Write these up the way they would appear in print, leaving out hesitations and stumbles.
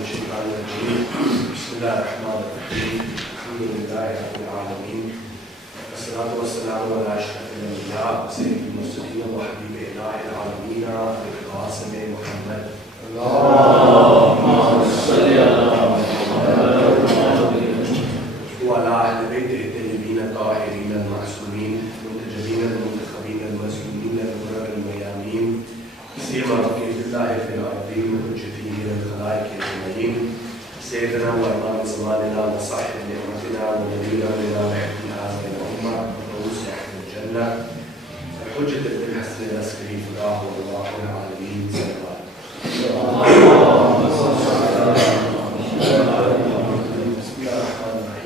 الشيطان الرجيم بسم الله الرحمن الرحيم الحمد لله رب العالمين والصلاة والسلام على أشرف الأنبياء وسيد المرسلين وحبيب إله العالمين القاسم محمد اللهم صل على محمد وعلى أهل بيته الطيبين الطاهرين المعصومين المنتجبين المنتخبين المسلمين الغرر الميامين سيما بقية الله في الأرضين وحجته للخلائق أجمعين سيدنا وإمام زماننا وصاحب نعمتنا ونبينا لنا مهدي هذه الأمة ورؤوس أهل الجنة الحجة بن الحسن العسكري فداه الله العالمين صلوات.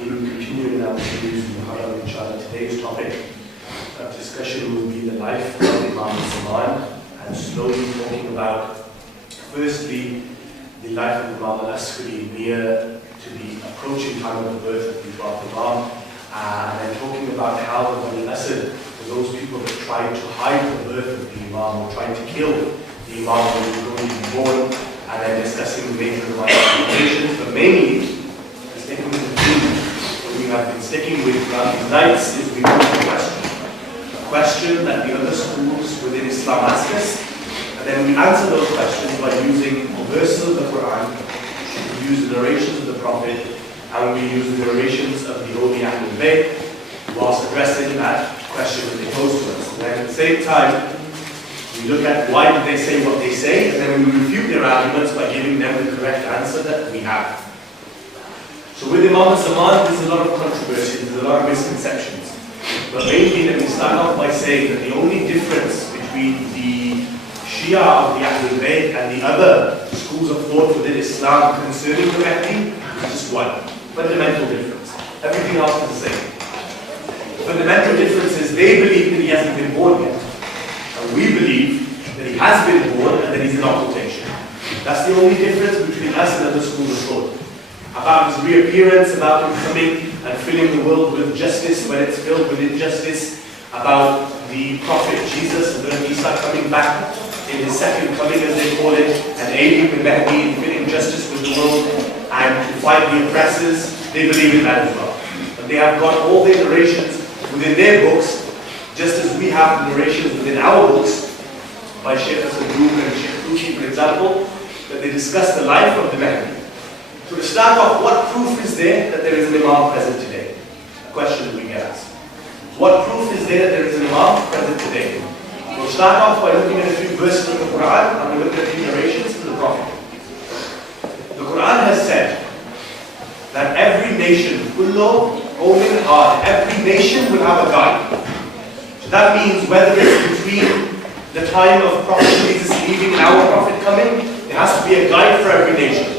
Continuing our series in Muharram, inshallah, today's topic of discussion will be the life of Imam Zaman, and slowly talking about, firstly, the life of Imam al-Askari near to the approaching time of the birth of the Prophet Imam, and then talking about how the Bani Asad, for those people that tried to hide the birth of the Imam or tried to kill the Imam when he was going to be born, and then discussing the major implications, but mainly sticking with the theme that we have been sticking with throughout these nights is we want a question that the other schools within Islam ask us, and then we answer those questions by using verses of the Quran, we use the narrations of the Prophet, and we use the narrations of the Holy Ahlul Bayt whilst addressing that question that they pose to us. And then at the same time, we look at why did they say what they say, and then we refute their arguments by giving them the correct answer that we have. So with Imam Zaman, there's a lot of controversy, there's a lot of misconceptions. But mainly, let me start off by saying that the only difference between the Shia of the Ahlul Bayt and the other schools of thought within Islam concerning the Mehdi is just one fundamental difference. Everything else is the same. The fundamental difference is they believe that he hasn't been born yet. And we believe that he has been born and that he's in occultation. That's the only difference between us and other schools of thought. About his reappearance, about him coming and filling the world with justice when it's filled with injustice, about the Prophet Jesus and then Isa coming back in his second coming, as they call it, and aiding the Mehdi in filling justice with the world and to fight the oppressors. They believe in that as well. But they have got all their narrations within their books, just as we have narrations within our books by Sheikh Sadruq and Sheikh Tuki, for example, that they discuss the life of the Mehdi. So to start off, what proof is there that there is an Imam present today? A question that we get asked. What proof is there that there is an Imam present today? We'll start off by looking at a few verses of the Quran and we'll look at a few narrations from the Prophet. The Quran has said that every nation, every nation will have a guide. So that means whether it's between the time of Prophet Jesus leaving and our Prophet coming, there has to be a guide for every nation.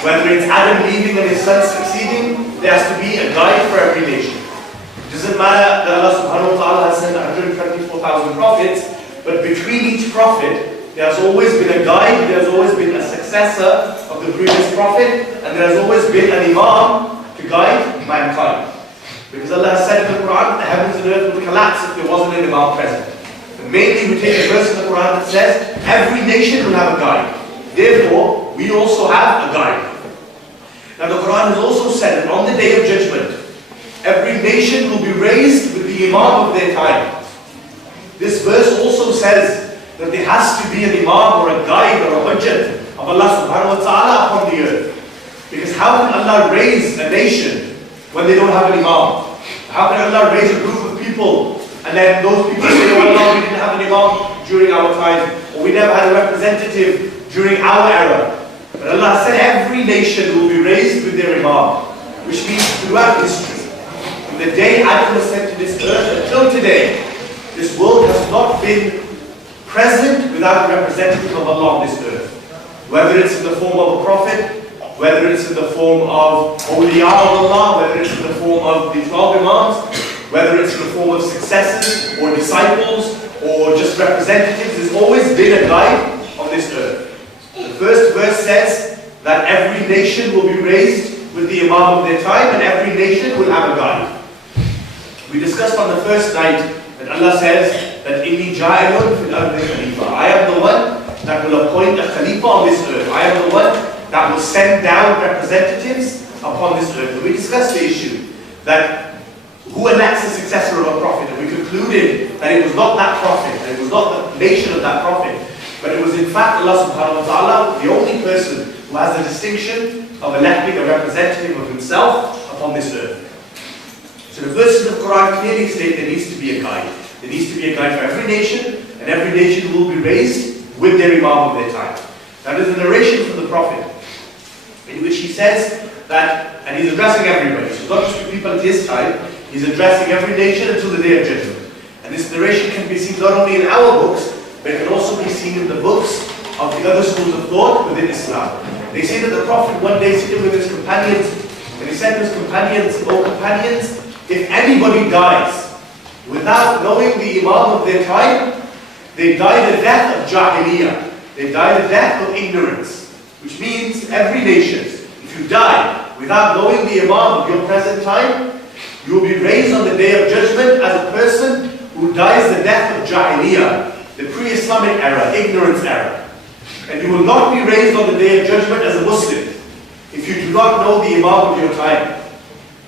Whether it's Adam leaving and his son succeeding, there has to be a guide for every nation. It doesn't matter that Allah subhanahu wa ta'ala has sent 124,000 prophets, but between each prophet, there has always been a guide, there has always been a successor of the previous prophet, and there has always been an Imam to guide mankind. Because Allah has said in the Quran that the heavens and earth would collapse if there wasn't an Imam present. And mainly we take a verse in the Quran that says, every nation will have a guide. Therefore, we also have a guide. Now the Quran has also said that on the day of judgment, every nation will be raised with the Imam of their time. This verse also says that there has to be an Imam or a guide or a hujjat of Allah subhanahu wa ta'ala upon the earth. Because how can Allah raise a nation when they don't have an Imam? How can Allah raise a group of people and then those people say, oh Allah, we didn't have an Imam during our time, or we never had a representative during our era? But Allah said every nation will be raised with their Imam, which means throughout history, from the day Adam was sent to this earth until today, this world has not been present without a representative of Allah on this earth. Whether it's in the form of a prophet, whether it's in the form of awliya of Allah, whether it's in the form of the 12 Imams, whether it's in the form of successors or disciples or just representatives, there's always been a guide on this earth. The first verse says that every nation will be raised with the Imam of their time and every nation will have a guide. We discussed on the first night that Allah says that Inni ja'ilun fil ardi khalifa. I am the one that will appoint a Khalifa on this earth. I am the one that will send down representatives upon this earth. And we discussed the issue that who elects the successor of a prophet, and we concluded that it was not that prophet, and it was not the nation of that prophet, but it was in fact Allah subhanahu wa ta'ala, the only person who has the distinction of electing a representative of himself upon this earth. So the verses of the Quran clearly state there needs to be a guide. There needs to be a guide for every nation, and every nation will be raised with their imam of their time. Now there's a narration from the Prophet in which he says that, and he's addressing everybody, so not just the people at his time, he's addressing every nation until the Day of Judgment. And this narration can be seen not only in our books, but it can also be seen in the books of the other schools of thought within Islam. They say that the Prophet one day sitting with his companions, and he said to his companions, "O companions, if anybody dies without knowing the Imam of their time, they die the death of Jahiliyyah. They die the death of ignorance." Which means every nation, if you die without knowing the Imam of your present time, you will be raised on the Day of Judgment as a person who dies the death of Jahiliyyah, the pre-Islamic era, ignorance era. And you will not be raised on the Day of Judgment as a Muslim if you do not know the Imam of your time.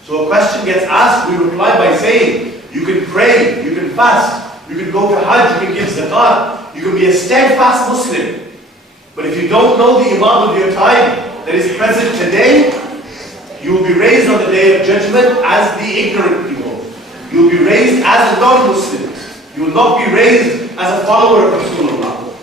So a question gets asked, we reply by saying, you can pray, you can fast, you can go to Hajj, you can give zakat, you can be a steadfast Muslim. But if you don't know the Imam of your time that is present today, you will be raised on the Day of Judgment as the ignorant people. You will be raised as a non-Muslim. You will not be raised as a follower of Rasulullah.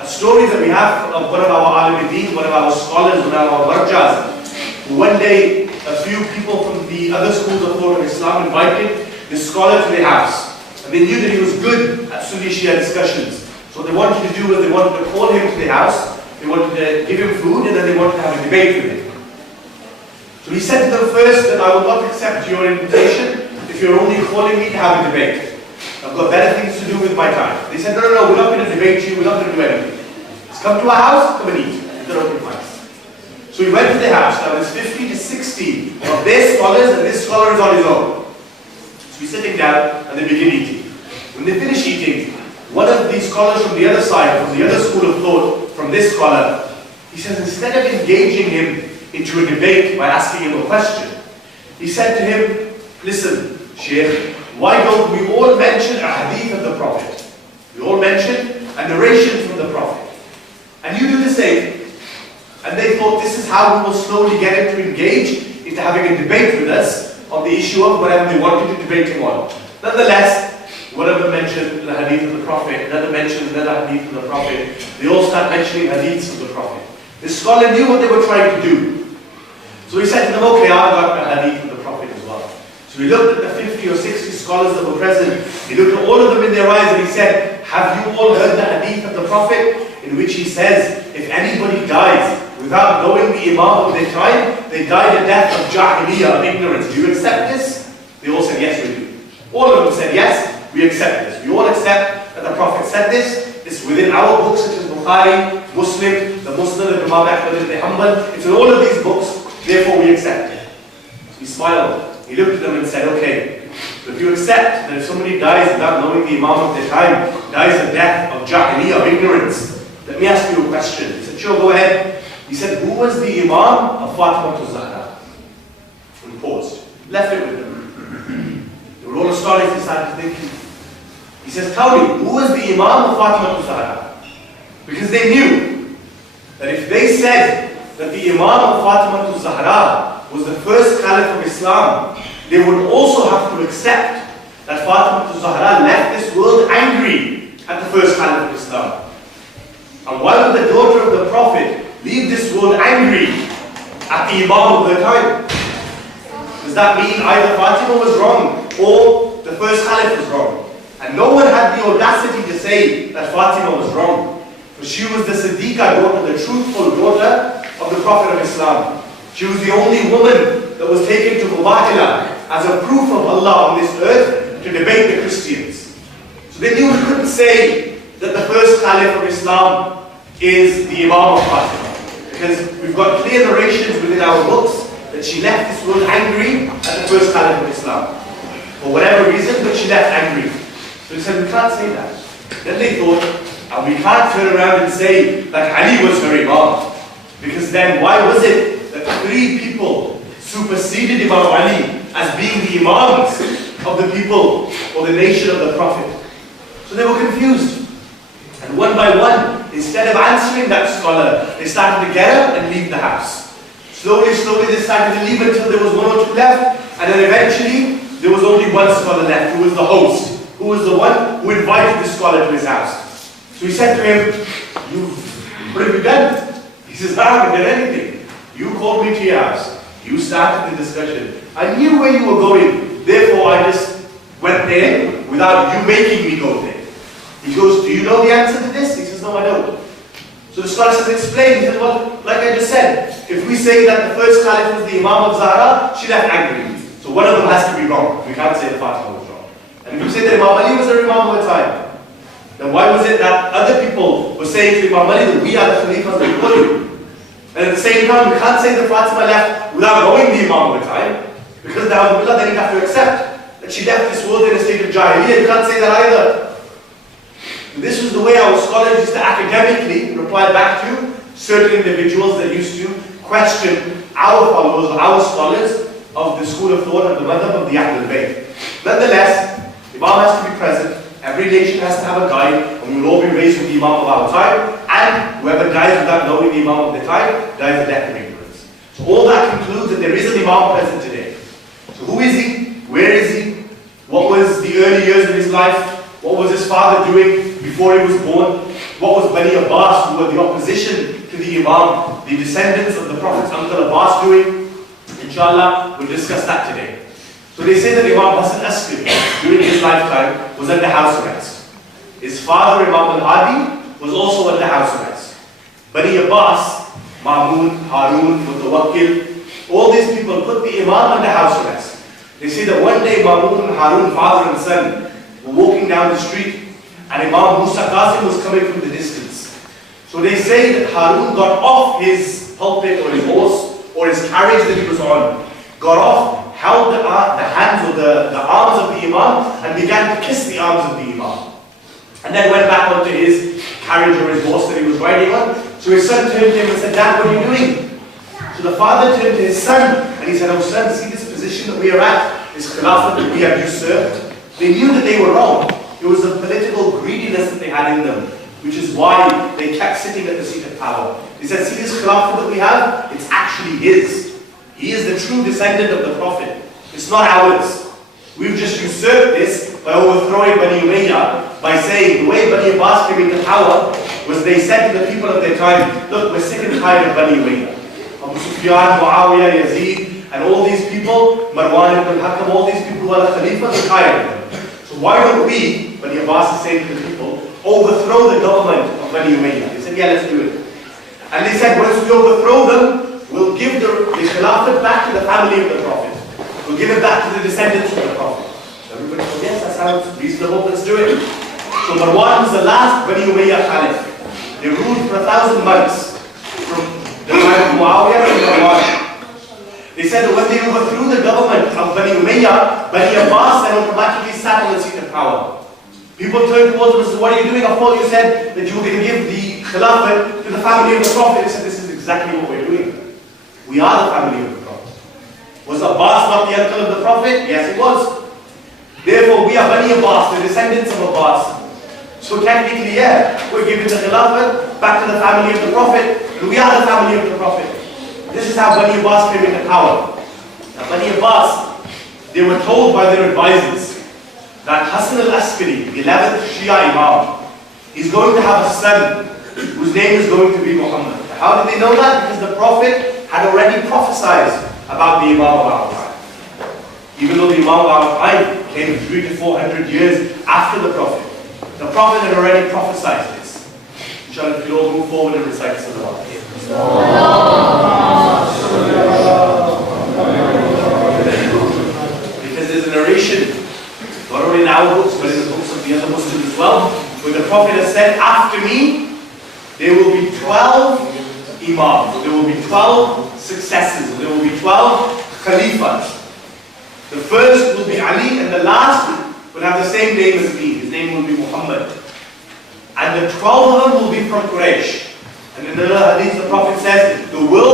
A story that we have of one of our alim-e-deen, one of our scholars, one of our marjas, who one day a few people from the other schools of thought of Islam invited this scholar to their house. And they knew that he was good at Sunni Shia discussions. So what they wanted to do was they wanted to call him to their house, they wanted to give him food, and then they wanted to have a debate with him. So he said to them first that I will not accept your invitation if you're only calling me to have a debate. I've got better things to do with my time. They said, no, we're not going to debate you, we're not going to do anything. Just come to our house, come and eat. They're open mics. So he went to their house. Now there's 50 to 60 of their scholars, and this scholar is on his own. So he's sitting down, and they begin eating. When they finish eating, one of these scholars from the other side, from the other school of thought, from this scholar, he says, instead of engaging him into a debate by asking him a question, he said to him, listen, Shaykh, why don't we all mention a hadith of the Prophet? We all mention a narration from the Prophet. And you do the same. And they thought this is how we will slowly get him to engage into having a debate with us on the issue of whatever they wanted to debate him on. Nonetheless, one of them mentioned the hadith of the Prophet, another mentioned another hadith of the Prophet. They all start mentioning hadiths of the Prophet. The scholar knew what they were trying to do. So he said to them, okay, I've got a hadith of the Prophet as well. So he looked at the 50 or 60 scholars that were present. He looked at all of them in their eyes and he said, have you all heard the hadith of the Prophet? In which he says, if anybody dies without knowing the Imam of their time, they die the death of Jahiliyyah, of ignorance. Do you accept this? They all said, yes, we do. All of them said, yes, we accept this. We all accept that the Prophet said this. It's within our books such as Bukhari, Muslim, the Muslim of Imam Ahmad ibn Hanbal. It's in all of these books, therefore we accept it. So he smiled. He looked at them and said, okay, so if you accept that if somebody dies without knowing the Imam of their time, dies the death of Jahiliyyah, of ignorance, let me ask you a question. He said, sure, go ahead. He said, who was the Imam of Fatima al-Zahra? And paused. Left it with them. They were all astonished. They started thinking. He says, tell me, who was the Imam of Fatima al-Zahra? Because they knew that if they said that the Imam of Fatima al-Zahra was the first Caliph of Islam, they would also have to accept that Fatima al-Zahra left this world angry at the first Caliph of Islam. And why would the daughter of the Prophet leave this world angry at the Imam of her time? Does that mean either Fatima was wrong or the first Caliph was wrong? And no one had the audacity to say that Fatima was wrong. For she was the Siddiqa daughter, the truthful daughter of the Prophet of Islam. She was the only woman that was taken to Mubahala as a proof of Allah on this earth to debate the Christians. So they knew we couldn't say that the first Caliph of Islam is the Imam of Fatima. Because we've got clear narrations within our books that she left this world angry at the first Caliph of Islam. For whatever reason, but she left angry. So they said, we can't say that. Then they thought, and we can't turn around and say that Ali was her Imam. Because Because then why was it that 3 people superseded Imam Ali as being the imams of the people or the nation of the Prophet? So they were confused. And one by one, instead of answering that scholar, they started to get up and leave the house. Slowly, slowly they started to leave until there was 1 or 2 left, and then eventually there was only 1 scholar left, who was the host, who was the one who invited the scholar to his house. So he said to him, what have you done? He says, I haven't done anything. You called me to your house. You started the discussion. I knew where you were going, therefore I just went there without you making me go there. He goes, do you know the answer to this? He says, no, I don't. So the scholar says, explain. He says, well, like I just said, if we say that the first caliph was the Imam of Zahra, she left angry. So one of them has to be wrong. We can't say the Fatima was wrong. And if you say that Imam Ali was a Imam of the time, then why was it that other people were saying to Imam Ali that we are the Khalifas of the And at the same time, we can't say that Fatima left without knowing the Imam of the time, because now then you'd have to accept that she left this world in a state of Jahiliyyah. You can't say that either. And this was the way our scholars used to academically reply back to certain individuals that used to question our followers, our scholars of the school of thought of the madhab of the Ahlul Bayt. Nonetheless, Imam has to be present. Every nation has to have a guide, and we will all be raised with the Imam of our time, and whoever dies without knowing the Imam of the time dies a death of ignorance. So all that concludes that there is an Imam present today. So who is he? Where is he? What was the early years of his life? What was his father doing before he was born? What was Bani Abbas, who were the opposition to the Imam, the descendants of the Prophet's uncle Abbas, doing? Inshallah, we'll discuss that today. So they say that Imam Hassan Askari, during his lifetime, was under house arrest. His father, Imam al-Hadi, was also under house arrest. Bani Abbas, Ma'mun, Harun, Mutawakkil, all these people put the Imam under house arrest. They say that one day Ma'mun, Harun, father and son, were walking down the street, and Imam Musa Qasim was coming from the distance. So they say that Harun got off his pulpit or his horse or his carriage that he was on, got off, held the hands or the arms of the Imam and began to kiss the arms of the Imam. And then went back onto his carriage or his horse that he was riding on. So his son turned to him and said, Dad, what are you doing? So the father turned to his son and he said, oh son, see this position that we are at, this khilafah that we have usurped? They knew that they were wrong. It was the political greediness that they had in them, which is why they kept sitting at the seat of power. He said, see this khilafah that we have? It's actually his. He is the true descendant of the Prophet. It's not ours. We've just usurped this by overthrowing Bani Umayyah, by saying the way Bani Abbas came into power was they said to the people of their time, look, we're sick and tired of Bani Umayyah. Abu Sufyan, Muawiyah, Yazid, and all these people, Marwan ibn Hakam, all these people who are the Khalifa, they're tired of them. So why don't we, Bani Abbas is saying to the people, overthrow the government of Bani Umayyah? They said, yeah, let's do it. And they said, once we overthrow them, we'll give the Khilafat back to the family of the Prophet. We'll give it back to the descendants of the Prophet. So everybody said, yes, that sounds reasonable, let's do it. So Marwan was the last Bani Umayyah Caliph. They ruled for 1,000 months, from the time of Muawiyah to Marwan. They said that when they overthrew the government of Bani Umayyah, Bani Abbas then automatically sat on the seat of power. People turned towards them and said, what are you doing? I thought you said that you were going to give the Khilafat to the family of the Prophet. They said, this is exactly what we're doing. We are the family of the Prophet. Was Abbas not the uncle of the Prophet? Yes, he was. Therefore, we are Bani Abbas, the descendants of Abbas. So technically, yeah, we're giving the Khilafat back to the family of the Prophet, and we are the family of the Prophet. This is how Bani Abbas came into power. Now, Bani Abbas, they were told by their advisors that Hassan al-Askari, the 11th Shia Imam, is going to have a son whose name is going to be Muhammad. How did they know that? Because the Prophet had already prophesied about the Imam of our time. Even though the Imam of our time came 300 to 400 years after the Prophet, the Prophet had already prophesied this. Inshallah, if you all move forward and recite Salawat. Because there's a narration, not only in our books, but in the books of the other Muslims as well, where the Prophet has said, after me, there will be 12 Imams, there will be 12 successors, there will be 12 Khalifas. The first will be Ali, and the last will have the same name as me. His name will be Muhammad. And the 12 of them will be from Quraysh. And in the hadith, the Prophet says, the world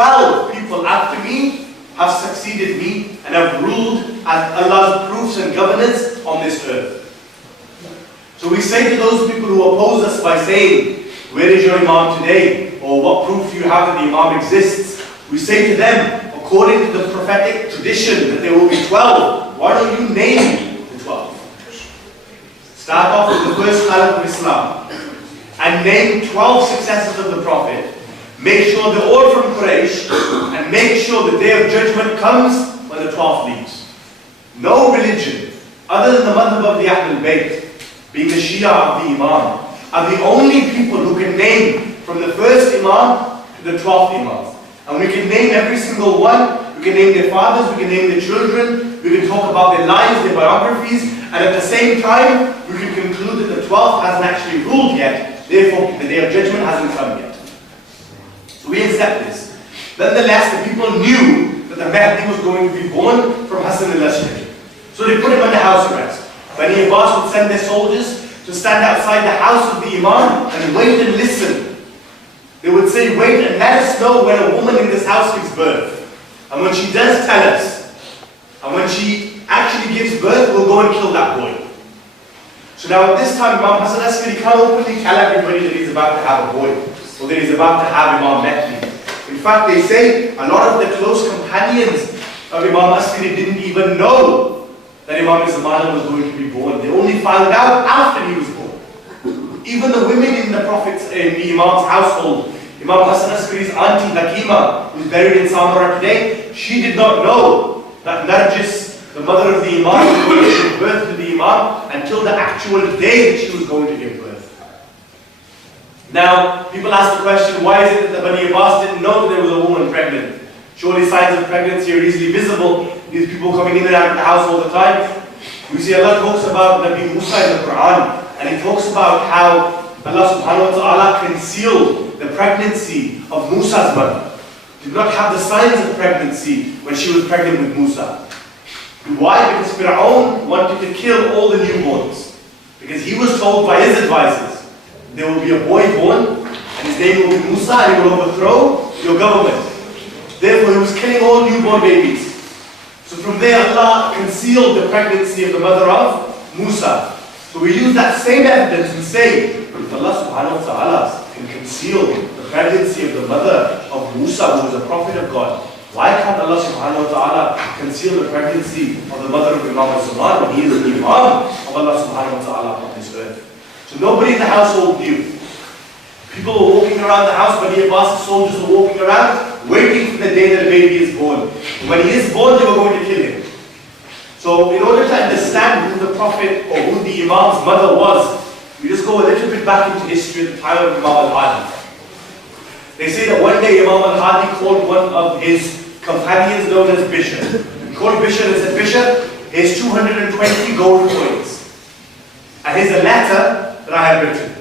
12 people after me have succeeded me and have ruled as Allah's proofs and governors on this earth. So we say to those people who oppose us by saying, where is your Imam today? Or what proof do you have that the Imam exists? We say to them, according to the prophetic tradition, that there will be 12. Why don't you name the 12? Start off with the first Caliph of Islam and name 12 successors of the Prophet. Make sure they're all from Quraysh and make sure the day of judgment comes when the 12th leaves. No religion other than the madhab of the Ahlul Bayt, being the Shia of the Imam, are the only people who can name from the first Imam to the 12th Imam. And we can name every single one. We can name their fathers, we can name their children, we can talk about their lives, their biographies, and at the same time, we can conclude that the 12th hasn't actually ruled yet, therefore the day of judgment hasn't come yet. So we accept this. Nonetheless, the people knew that the Mehdi was going to be born from Hassan al-Ashari. So they put him under house arrest. Bani Abbas would send their soldiers to stand outside the house of the Imam and wait and listen. They would say, wait and let us know when a woman in this house gives birth. And when she does, tell us. And when she actually gives birth, we'll go and kill that boy. So now at this time, Imam Hassan al-Askari can't openly tell everybody that he's about to have a boy, or that he's about to have Imam Mehdi. In fact, they say a lot of the close companions of Imam Askari didn't even know that Imam Zaman was going to be born. They only found out after he was born. Even the women in the Prophet's, in the Imam's household, Imam Hassan Askari's auntie Hakima, who's buried in Samara today, she did not know that Narjis, the mother of the Imam, was going to give birth to the Imam until the actual day that she was going to give birth. Now, people ask the question, why is it that the Bani Abbas didn't know that there was a woman pregnant? Surely signs of pregnancy are easily visible. These people coming in and out of the house all the time. We see Allah talks about Nabi Musa in the Quran, and he talks about how Allah subhanahu wa ta'ala concealed the pregnancy of Musa's mother. Did not have the signs of pregnancy when she was pregnant with Musa. Why? Because Fir'aun wanted to kill all the newborns. Because he was told by his advisors, there will be a boy born, and his name will be Musa, and he will overthrow your government. Therefore, he was killing all newborn babies. So from there, Allah concealed the pregnancy of the mother of Musa. So we use that same evidence and say, if Allah subhanahu wa ta'ala can conceal the pregnancy of the mother of Musa, who was a prophet of God, why can't Allah subhanahu wa ta'ala conceal the pregnancy of the mother of Imam al-Zaman when he is the Imam of Allah subhanahu wa ta'ala on this earth? So nobody in the household knew. People were walking around the house, Bani Abbas' soldiers were walking around, waiting for the day that a baby is born. And when he is born, they were going to kill him. So in order to understand who the Prophet or who the Imam's mother was, we just go a little bit back into history at the time of Imam al-Hadi. They say that one day Imam al-Hadi called one of his companions known as Bishop. He called Bishop and said, Bishop, here's 220 gold coins. And here's a letter that I have written.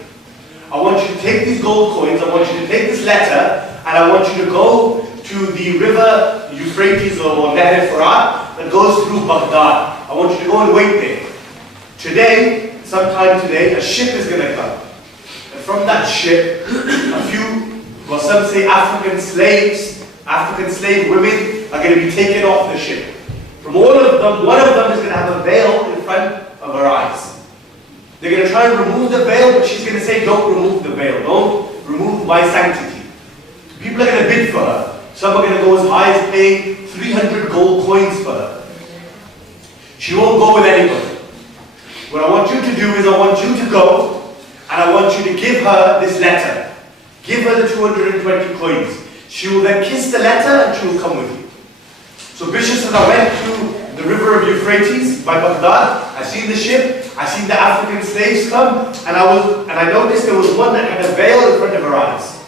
I want you to take these gold coins, I want you to take this letter, and I want you to go to the river Euphrates or Nahr Furat that goes through Baghdad. I want you to go and wait there. Today, sometime today, a ship is going to come. And from that ship, a few, well, some say African slaves, African slave women are going to be taken off the ship. From all of them, one of them is going to have a veil in front of her eyes. They're going to try and remove the veil, but she's going to say, don't remove the veil. Don't remove my sanctity. People are going to bid for her. Some are going to go as high as paying 300 gold coins for her. She won't go with anybody. What I want you to do is I want you to go and I want you to give her this letter. Give her the 220 coins. She will then kiss the letter and she will come with you. So Bishop said, I went to the river of Euphrates by Baghdad. I seen the ship. I seen the African slaves come, and I noticed there was one that had a veil in front of her eyes.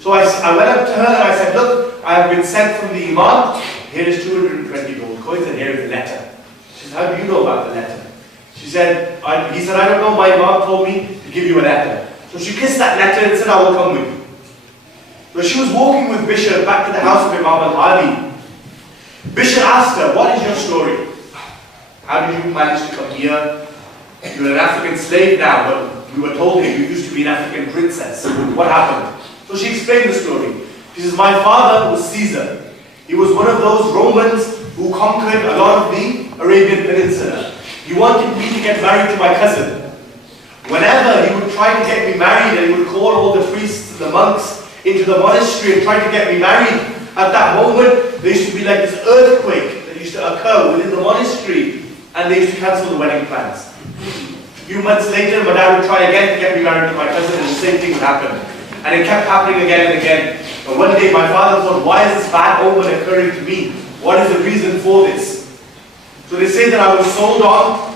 So I went up to her and I said, look, I have been sent from the Imam. Here is 220 gold coins and here is the letter. She said, how do you know about the letter? He said, I don't know, my Imam told me to give you a letter. So she kissed that letter and said, I will come with you. But she was walking with Bishop back to the house of Imam al-Hadi. Bishop asked her, what is your story? How did you manage to come here? You're an African slave now, but we were told that you used to be an African princess. What happened? So she explained the story. She says, my father was Caesar. He was one of those Romans who conquered a lot of the Arabian Peninsula. He wanted me to get married to my cousin. Whenever he would try to get me married, and he would call all the priests and the monks into the monastery and try to get me married, at that moment, there used to be like this earthquake that used to occur within the monastery, and they used to cancel the wedding plans. A few months later, my dad would try again to get me married to my cousin, and the same thing would happen. And it kept happening again and again. But one day my father thought, why is this bad omen occurring to me? What is the reason for this? So they say that I was sold on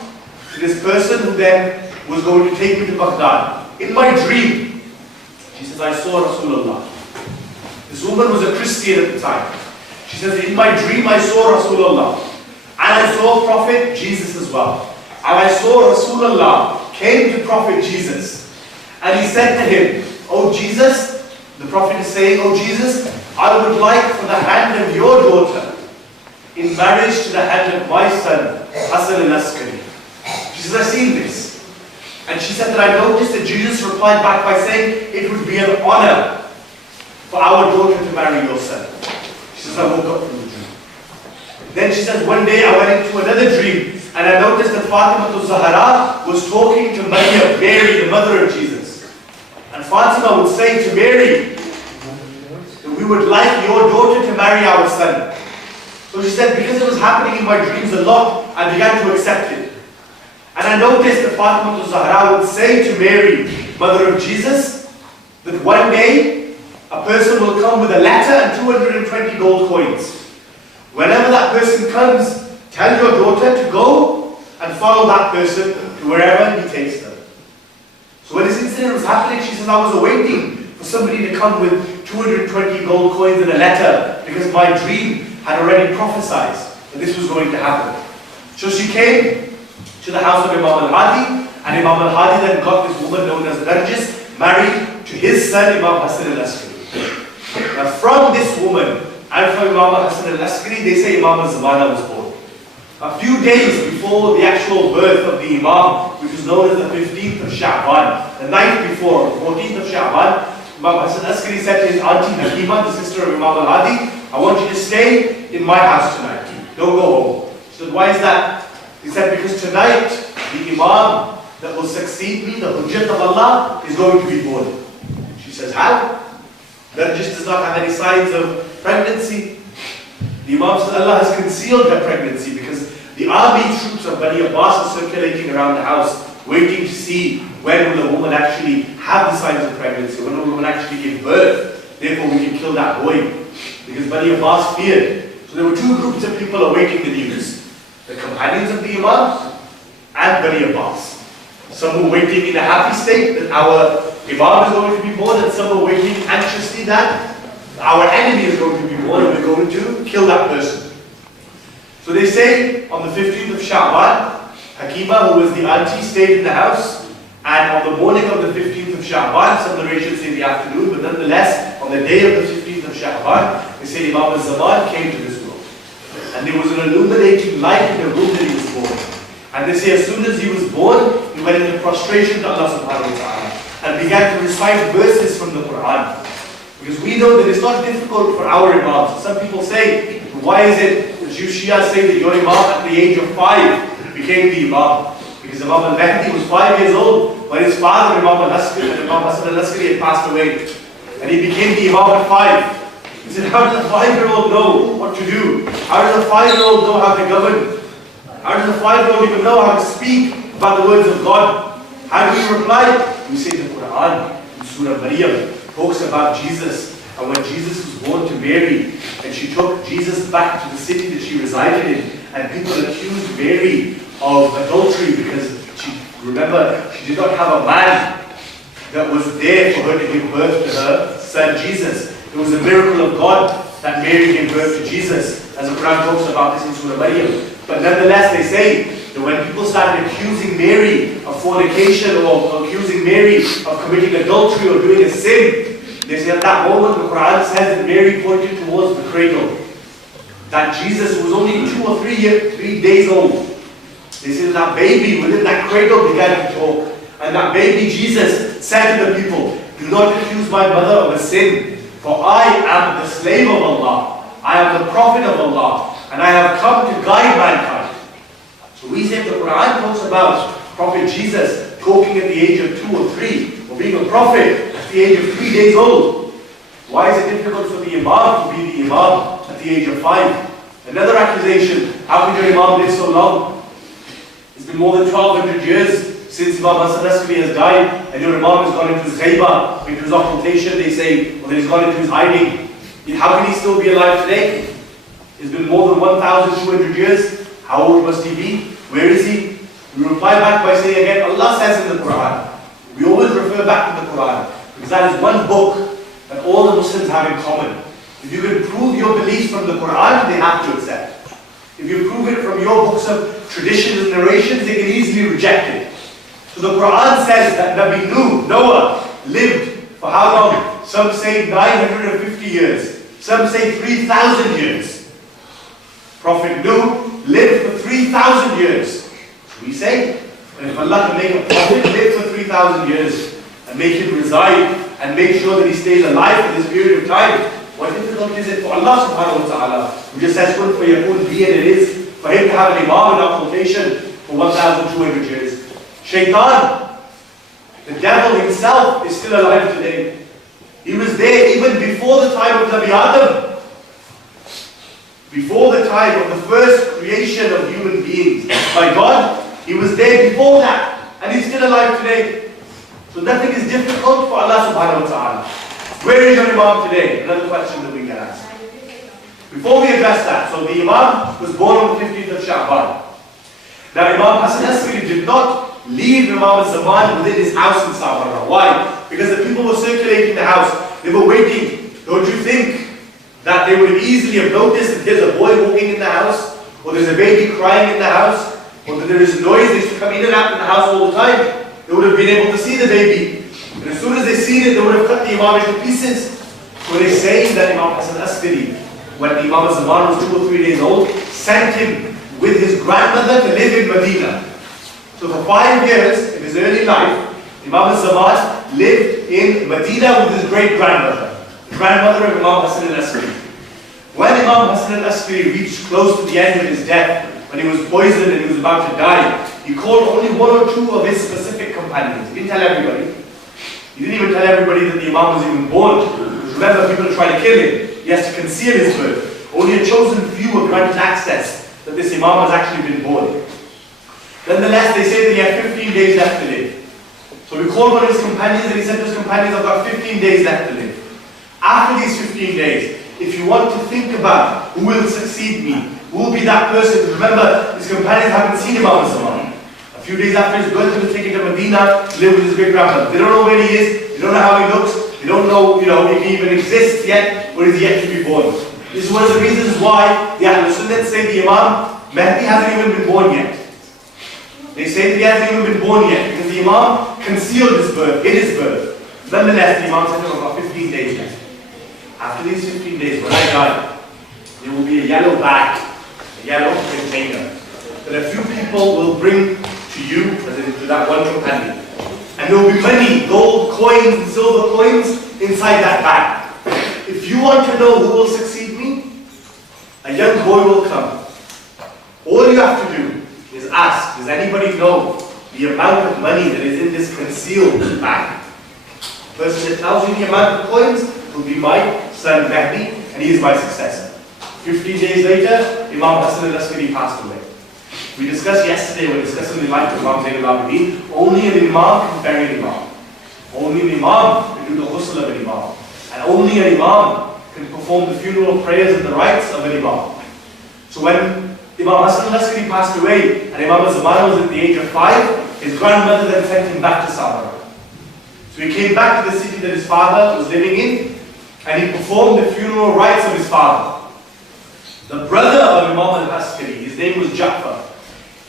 to this person who then was going to take me to Baghdad. In my dream, she says, I saw Rasulullah. This woman was a Christian at the time. She says, in my dream I saw Rasulullah. And I saw Prophet Jesus as well. And I saw Rasulullah came to Prophet Jesus. And he said to him, oh Jesus, the Prophet is saying, oh Jesus, I would like for the hand of your daughter in marriage to the hand of my son, Hassan al-Askari. She says, I've seen this. And she said that I noticed that Jesus replied back by saying, it would be an honor for our daughter to marry your son. She says, I woke up from the dream. Then she says, one day I went into another dream and I noticed that Fatima al-Zahra was talking to Maryam, Mary, the mother of Jesus. And Fatima would say to Mary, that we would like your daughter to marry our son. So she said, because it was happening in my dreams a lot, I began to accept it. And I noticed that Fatima al-Zahra would say to Mary, mother of Jesus, that one day a person will come with a letter and 220 gold coins. Whenever that person comes, tell your daughter to go and follow that person to wherever he takes them. So when this incident was happening, she says, I was awaiting for somebody to come with 220 gold coins and a letter because my dream had already prophesied that this was going to happen. So she came to the house of Imam al-Hadi, and Imam al-Hadi then got this woman known as Narjis married to his son Imam Hassan al-Askari. Now from this woman and from Imam Hassan al-Askari, they say Imam al-Zamana was born. A few days before the actual birth of the Imam, which is known as the 15th of Sha'ban, the night before, the 14th of Sha'ban, Imam Hassan al-Askari said to his auntie Hakima, the sister of Imam al-Hadi, I want you to stay in my house tonight. Don't go home. She said, why is that? He said, because tonight, the Imam that will succeed me, the Hujjat of Allah, is going to be born. She says, how? That just does not have any signs of pregnancy. The Imam says, Allah has concealed her pregnancy because the army troops of Bani Abbas are circulating around the house, waiting to see when will the woman actually have the signs of pregnancy, when will the woman actually give birth. Therefore, we can kill that boy. Because Bani Abbas feared. So there were two groups of people awaiting the news. The companions of the Imam and Bani Abbas. Some were waiting in a happy state that our Imam is going to be born, and some were waiting anxiously that our enemy is going to be born and we're going to kill that person. So they say on the 15th of Sha'ban, Hakima, who was the auntie, stayed in the house, and on the morning of the 15th of Sha'ban, some narrations say the afternoon, but nonetheless, on the day of the 15th of Sha'ban, they say Imam al-Zaman came to this world. And there was an illuminating light in the room that he was born. And they say as soon as he was born, he went into prostration to Allah subhanahu wa ta'ala and began to recite verses from the Quran. Because we know that it's not difficult for our Imams. Some people say, why is it that you Shia say that your Imam at the age of 5 became the Imam? Because Imam al-Mehdi was 5 years old when his father, Imam Hassan al-Askari, had passed away. And he became the Imam at 5. He said, how does a 5-year-old know what to do? How does a 5-year-old know how to govern? How does a 5-year-old even know how to speak about the words of God? How do we reply? We say the Quran in Surah Maryam talks about Jesus, and when Jesus was born to Mary, and she took Jesus back to the city that she resided in, and people accused Mary of adultery because she did not have a man that was there for her to give birth to her son Jesus. It was a miracle of God that Mary gave birth to Jesus, as the Quran talks about this in Surah Maryam. But nonetheless, they say that when people started accusing Mary of fornication or accusing Mary of committing adultery or doing a sin, they say at that moment the Quran says that Mary pointed towards the cradle. That Jesus was only 2 or 3 days old. They say that baby within that cradle began to talk. And that baby Jesus said to the people, do not accuse my mother of a sin, For I am the slave of Allah. I am the prophet of Allah. And I have come to guide mankind. So we say the Quran talks about Prophet Jesus talking at the age of 2 or 3, or being a prophet at the age of 3 days old. Why is it difficult for the Imam to be the Imam at the age of 5? Another accusation, how could your Imam live so long? It's been more than 1200 years since Imam Hassan Askari has died, and your Imam has gone into his ghaibah, into his occultation, they say, or he's gone into his hiding. How can he still be alive today? It's been more than 1,200 years. How old must he be? Where is he? We reply back by saying again, Allah says in the Quran. We always refer back to the Quran, because that is one book that all the Muslims have in common. If you can prove your beliefs from the Quran, they have to accept. If you prove it from your books of traditions and narrations, they can easily reject it. So the Quran says that Nabi Noah lived for how long? Some say 950 years. Some say 3,000 years. Prophet Nuh lived for 3,000 years. So we say, if Allah can make a prophet live for 3,000 years and make him reside and make sure that he stays alive for this period of time, what difficult is it for Allah subhanahu wa ta'ala, who just says, kun fayakun, be and it is, for him to have an Imam in occultation for 1,200 years? Shaitan, the devil himself, is still alive today. He was there even before the time of Nabi Adam. Before the time of the first creation of human beings by God, he was there before that, and he's still alive today. So nothing is difficult for Allah subhanahu wa ta'ala. Where is your Imam today? Another question that we can ask. Before we address that, so the Imam was born on the 15th of Sha'ban. Now Imam Hassan Askari did not leave Imam al-Zaman within his house in Samarra. Why? Because the people were circulating the house. They were waiting. Don't you think that they would easily have noticed that there's a boy walking in the house, or there's a baby crying in the house, or that there is noise? They used to come in and out in the house all the time. They would have been able to see the baby. And as soon as they seen it, they would have cut the Imam into pieces. So they're saying that Imam Hassan Askari, when the Imam al-Zaman was 2 or 3 days old, sent him with his grandmother to live in Medina. So for 5 years in his early life, Imam al-Zaman lived in Medina with his great-grandmother, the grandmother of Imam Hassan al-Askari. When Imam Hassan al-Askari reached close to the end of his death, when he was poisoned and he was about to die, he called only 1 or 2 of his specific companions. He didn't tell everybody. He didn't even tell everybody that the Imam was even born. Remember, people try to kill him. He has to conceal his birth. Only a chosen few were granted access that this Imam has actually been born. Nonetheless, they say that he had 15 days left to live. So we called one of his companions and he said to his companions, I've got 15 days left to live. After these 15 days, if you want to think about who will succeed me, who will be that person, remember, his companions haven't seen Imam al-Zaman. A few days after his birth, he was taken to Medina to live with his great-grandmother. They don't know where he is, they don't know how he looks, they don't know, if he even exists yet, or is yet to be born. This is one of the reasons why the Ahlul Sunnah say the Imam Mehdi hasn't even been born yet. They say that he hasn't even been born yet, because the Imam concealed his birth, hid his birth. Nonetheless, the Imam said, I've got 15 days left. After these 15 days, when I die, there will be a yellow bag, a yellow container, that a few people will bring to you, as in to that one companion. And there will be many gold coins and silver coins inside that bag. If you want to know who will succeed me, a young boy will come. All you have to do is ask, does anybody know the amount of money that is in this concealed bag? The person that tells you the amount of coins will be my son Mehdi, and he is my successor. 15 days later, Imam Hassan al-Askari passed away. We discussed yesterday, when discussing the life of Imam Zayn al-Abidin, only an Imam can bury an Imam. Only an Imam can do the ghusl of an Imam. And only an Imam can perform the funeral prayers and the rites of an Imam. So when Imam Hassan al-Askari passed away, and Imam al-Zaman was at the age of 5, his grandmother then sent him back to Samarra. So he came back to the city that his father was living in, and he performed the funeral rites of his father. The brother of Imam al-Askari, his name was Ja'far.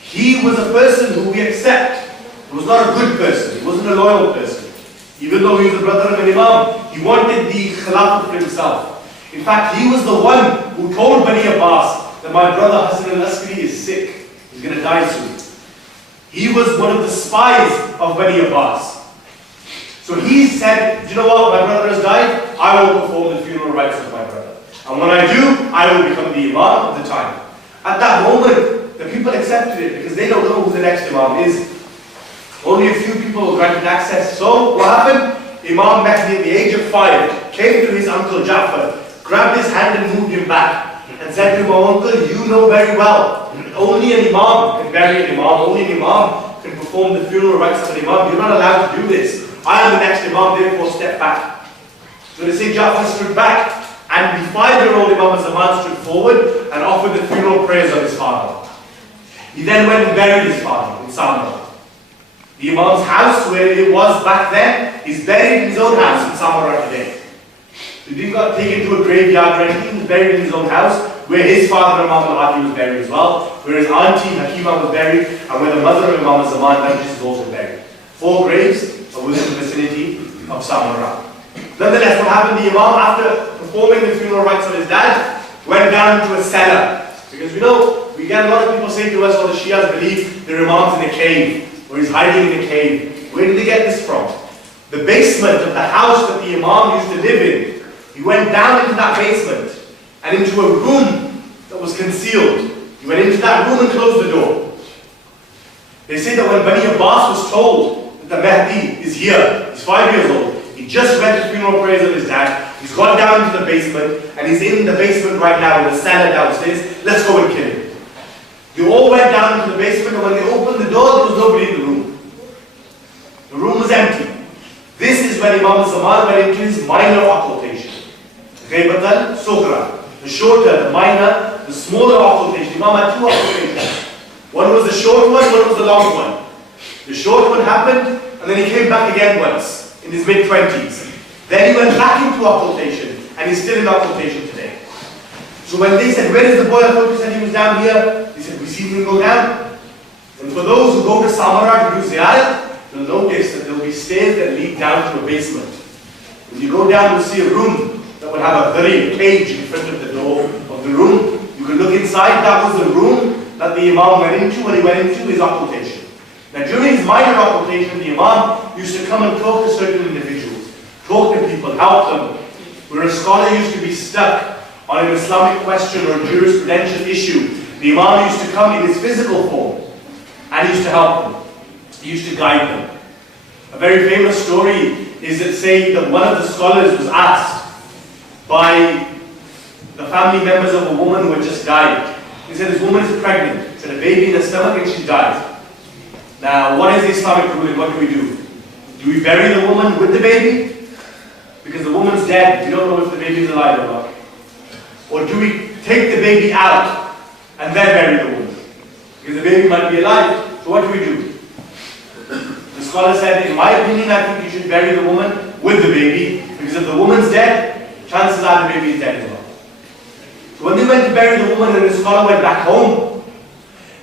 He was a person who we accept. He was not a good person. He wasn't a loyal person. Even though he was the brother of an Imam, he wanted the Khilafah for himself. In fact, he was the one who told Bani Abbas that my brother Hassan al-Askari is sick. He's going to die soon. He was one of the spies of Bani Abbas. So he said, you know what, my brother has died, I will perform the funeral the Imam of the time. At that moment, the people accepted it because they don't know who the next Imam is. Only a few people were granted access. So what happened? Imam Mehdi at the age of 5 came to his uncle Ja'far, grabbed his hand and moved him back and said to him, "Oh uncle, you know very well, only an Imam can bury an Imam, only an Imam can perform the funeral rites of an Imam. You're not allowed to do this. I am the next Imam, therefore step back." So they say Ja'far stood back, and the 5-year-old Imam Zaman stood forward and offered the funeral prayers of his father. He then went and buried his father in Samara. The Imam's house, where it was back then, is buried in his own house in Samara today. He didn't got taken to a graveyard or anything. He was buried in his own house, where his father Imam al-Hadi was buried as well, where his auntie Hakima was buried, and where the mother of Imam Zaman is also buried. 4 graves are within the vicinity of Samara. Nonetheless, what happened? The Imam, after performing the funeral rites of his dad, went down to a cellar. Because we get a lot of people say to us, "Oh, the Shias believe their Imam's in a cave, or he's hiding in a cave." Where did they get this from? The basement of the house that the Imam used to live in, he went down into that basement and into a room that was concealed. He went into that room and closed the door. They say that when Bani Abbas was told that the Mehdi is here, he's 5 years old, he just read the funeral prayers of his dad, he's gone down into the basement, and he's in the basement right now, in the cellar downstairs, let's go and kill him. They all went down into the basement, and when they opened the door, there was nobody in the room. The room was empty. This is when Imam Zaman went into his minor occultation. Ghaibatan Sughra. The shorter, the minor, the smaller occultation. Imam had 2 occultations. One was the short one was the long one. The short one happened, and then he came back again once, in his mid-20s. Then he went back into occultation, and he's still in occultation today. So when they said, "Where is the boy?" I thought he said he was down here. He said, "We see him go down." And for those who go to Samara to do ziyarat, you'll notice that there will be stairs that lead down to a basement. When you go down, you'll see a room that will have a very cage in front of the door of the room. You can look inside. That was the room that the Imam went into when he went into his occultation. Now during his minor occultation, the Imam used to come and talk to certain individuals, talk to people, help them. Where a scholar used to be stuck on an Islamic question or a jurisprudential issue, the Imam used to come in his physical form and he used to help them. He used to guide them. A very famous story is that say that one of the scholars was asked by the family members of a woman who had just died. He said, "This woman is pregnant. She had a baby in her stomach and she died. Now, what is the Islamic ruling? What do we do? Do we bury the woman with the baby? Because the woman's dead. We don't know if the baby is alive or not. Or do we take the baby out and then bury the woman? Because the baby might be alive. So what do we do?" The scholar said, "In my opinion, I think you should bury the woman with the baby, because if the woman's dead, chances are the baby is dead as well." So when they went to bury the woman and the scholar went back home,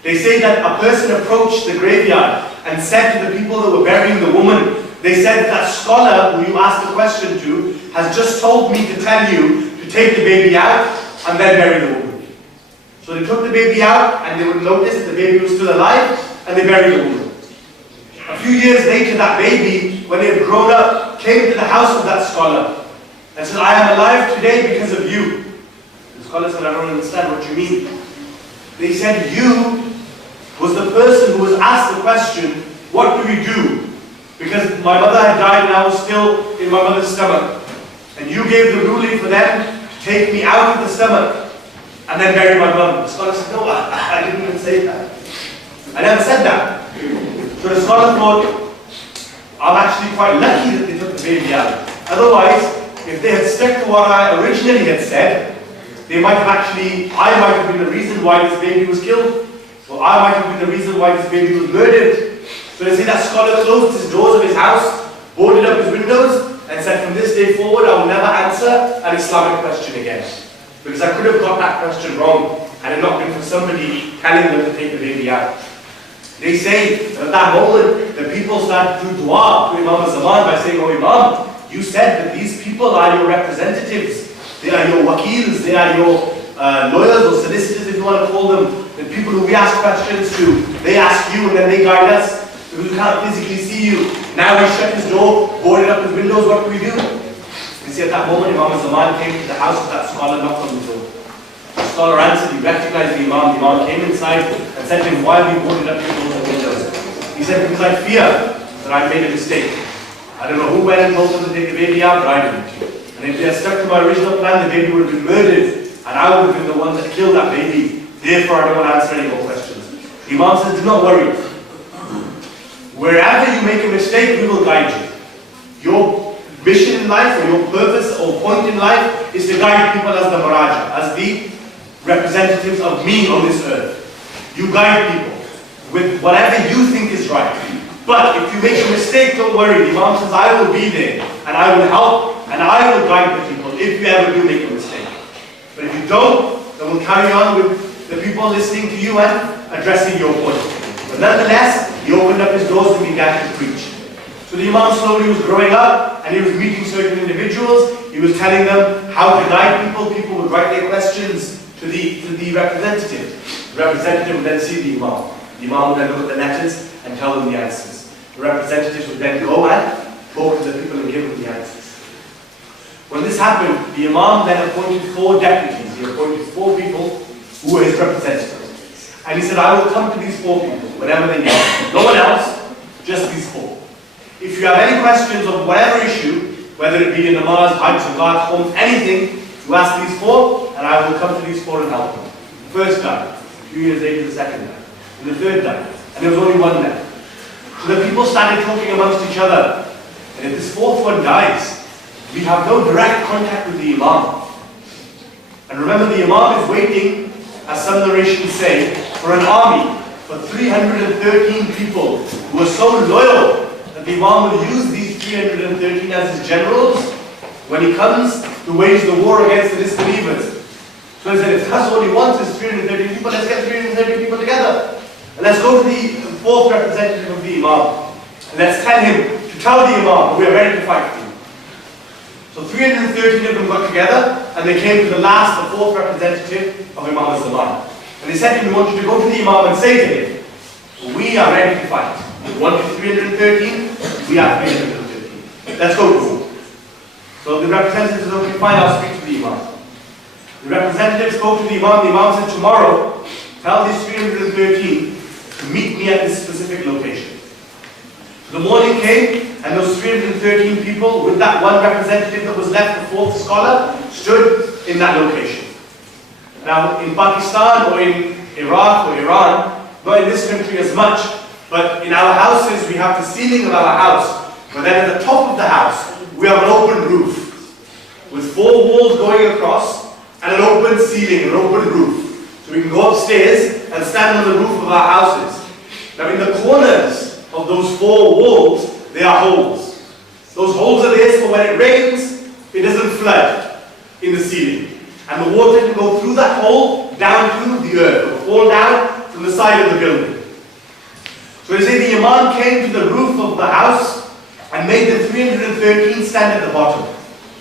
they say that a person approached the graveyard and said to the people that were burying the woman, they said that scholar who you asked the question to has just told me to tell you to take the baby out and then bury the woman. So they took the baby out and they would notice that the baby was still alive and they buried the woman. A few years later, that baby, when they had grown up, came to the house of that scholar and said, "I am alive today because of you." The scholar said, "I don't understand what you mean." They said, "You was the person who was asked the question, what do we do? Because my mother had died and I was still in my mother's stomach. And you gave the ruling for them to take me out of the stomach and then bury my mother." The scholar said, "No, I didn't even say that. I never said that." So the scholar thought, "I'm actually quite lucky that they took the baby out. Otherwise, if they had stuck to what I originally had said, I might have been the reason why this baby was killed. Or I might have been the reason why this baby was murdered." So they say that scholar closed his doors of his house, boarded up his windows, and said, "From this day forward, I will never answer an Islamic question again. Because I could have got that question wrong, and it not been for somebody telling them to take the baby out." They say that at that moment, the people started to do dua to Imam Zaman by saying, "Oh Imam, you said that these people are your representatives. They are your wakils, they are your lawyers or solicitors, if you want to call them. The people who we ask questions to, they ask you and then they guide us. Because we can't physically see you. Now we shut his door, boarded up his windows, what do we do?" You see, at that moment, Imam Zaman came to the house of that scholar, knocked on the door. The scholar answered, he recognized the Imam. The Imam came inside and said to him, why have you boarded up your doors and windows? He said, because I fear that I made a mistake. I don't know who went and told them to take the baby out, but I didn't. And if they had stuck to my original plan, the baby would have been murdered, and I would have been the one that killed that baby. Therefore, I don't want to answer any more questions. The Imam says, do not worry. Wherever you make a mistake, we will guide you. Your mission in life, or your purpose or point in life, is to guide people as the Maraja, as the representatives of me on this earth. You guide people with whatever you think is right. But if you make a mistake, don't worry. The Imam says, I will be there, and I will help, and I will guide the people if you ever do make a mistake. But if you don't, then we'll carry on with the people listening to you and addressing your point. But nonetheless, he opened up his doors and began to preach. So the Imam slowly was growing up, and he was meeting certain individuals. He was telling them how to guide people. People would write their questions to the representative. The representative would then see the Imam. The Imam would then look at the letters and tell them the answers. The representatives would then go and talk to the people and give them the answers. When this happened, the Imam then appointed 4 deputies. He appointed 4 people who were his representatives. And he said, I will come to these 4 people whenever they need. No one else, just these 4. If you have any questions of whatever issue, whether it be in namaz, hajj, zakat, homes, anything, you ask these 4, and I will come to these 4 and help them. The first died. A few years later, the second died. And the third died. And there was only one left. So the people started talking amongst each other. And if this 4th one dies, we have no direct contact with the Imam. And remember, the Imam is waiting, as some narrations say, for an army, for 313 people who are so loyal that the Imam will use these 313 as his generals when he comes to wage the war against the disbelievers. So he said, if that's all he wants is 313 people, let's get 313 people together. And let's go to the 4th representative of the Imam. And let's tell him to tell the Imam, we are ready to fight for you. So 313 of them got together, and they came to the last, the 4th representative of Imam al-Zaman. And they said to him, we want you to go to the Imam and say to him, we are ready to fight. You want 313? We are 313. Let's go to him. So the representative said, okay, fine, I'll speak to the Imam. The representative spoke to the Imam. The Imam said, tomorrow, tell these 313 to meet me at this specific location. The morning came, and those 313 people, with that one representative that was left, the 4th scholar, stood in that location. Now, in Pakistan or in Iraq or Iran, not in this country as much, but in our houses, we have the ceiling of our house, but then at the top of the house, we have an open roof with 4 walls going across and an open ceiling, an open roof. So we can go upstairs and stand on the roof of our houses. Now, in the corners of those 4 walls, there are holes. Those holes are there so when it rains, it doesn't flood in the ceiling. And the water can go through that hole down to the earth, or fall down from the side of the building. So they say the Imam came to the roof of the house and made the 313 stand at the bottom.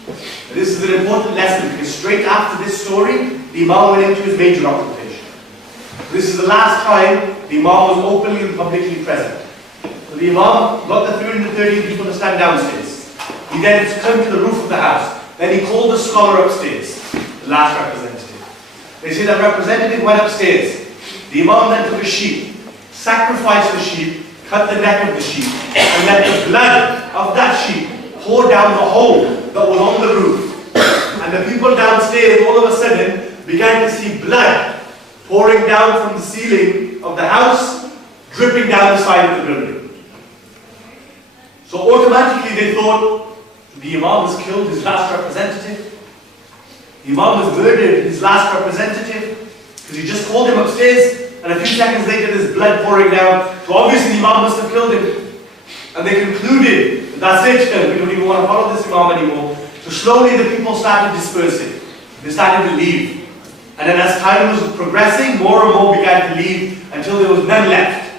And this is an important lesson because straight after this story, the Imam went into his major occupation. This is the last time the Imam was openly and publicly present. So the Imam got the 313 people to stand downstairs. He then came to the roof of the house. Then he called the scholar upstairs, the last representative. They say that representative went upstairs. The Imam then took a sheep, sacrificed the sheep, cut the neck of the sheep, and let the blood of that sheep pour down the hole that was on the roof. And the people downstairs all of a sudden began to see blood pouring down from the ceiling of the house, dripping down the side of the building. So automatically they thought, the Imam has killed his last representative. The Imam has murdered his last representative because he just called him upstairs and a few seconds later there's blood pouring down. So obviously the Imam must have killed him. And they concluded, that's it, we don't even want to follow this Imam anymore. So slowly the people started dispersing. They started to leave. And then as time was progressing, more and more began to leave until there was none left.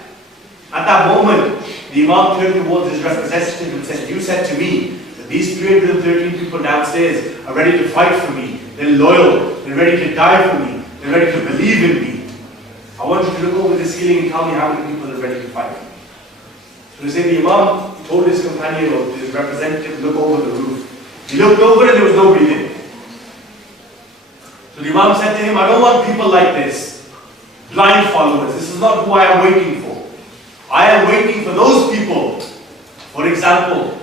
At that moment, the Imam turned towards his representative and said, you said to me that these 313 people downstairs are ready to fight for me. They're loyal. They're ready to die for me. They're ready to believe in me. I want you to look over the ceiling and tell me how many people are ready to fight for me. So they say the Imam told his companion or his representative to look over the roof. He looked over and there was nobody there. So the Imam said to him, I don't want people like this, blind followers. This is not who I am waiting for. I am waiting for those people. For example,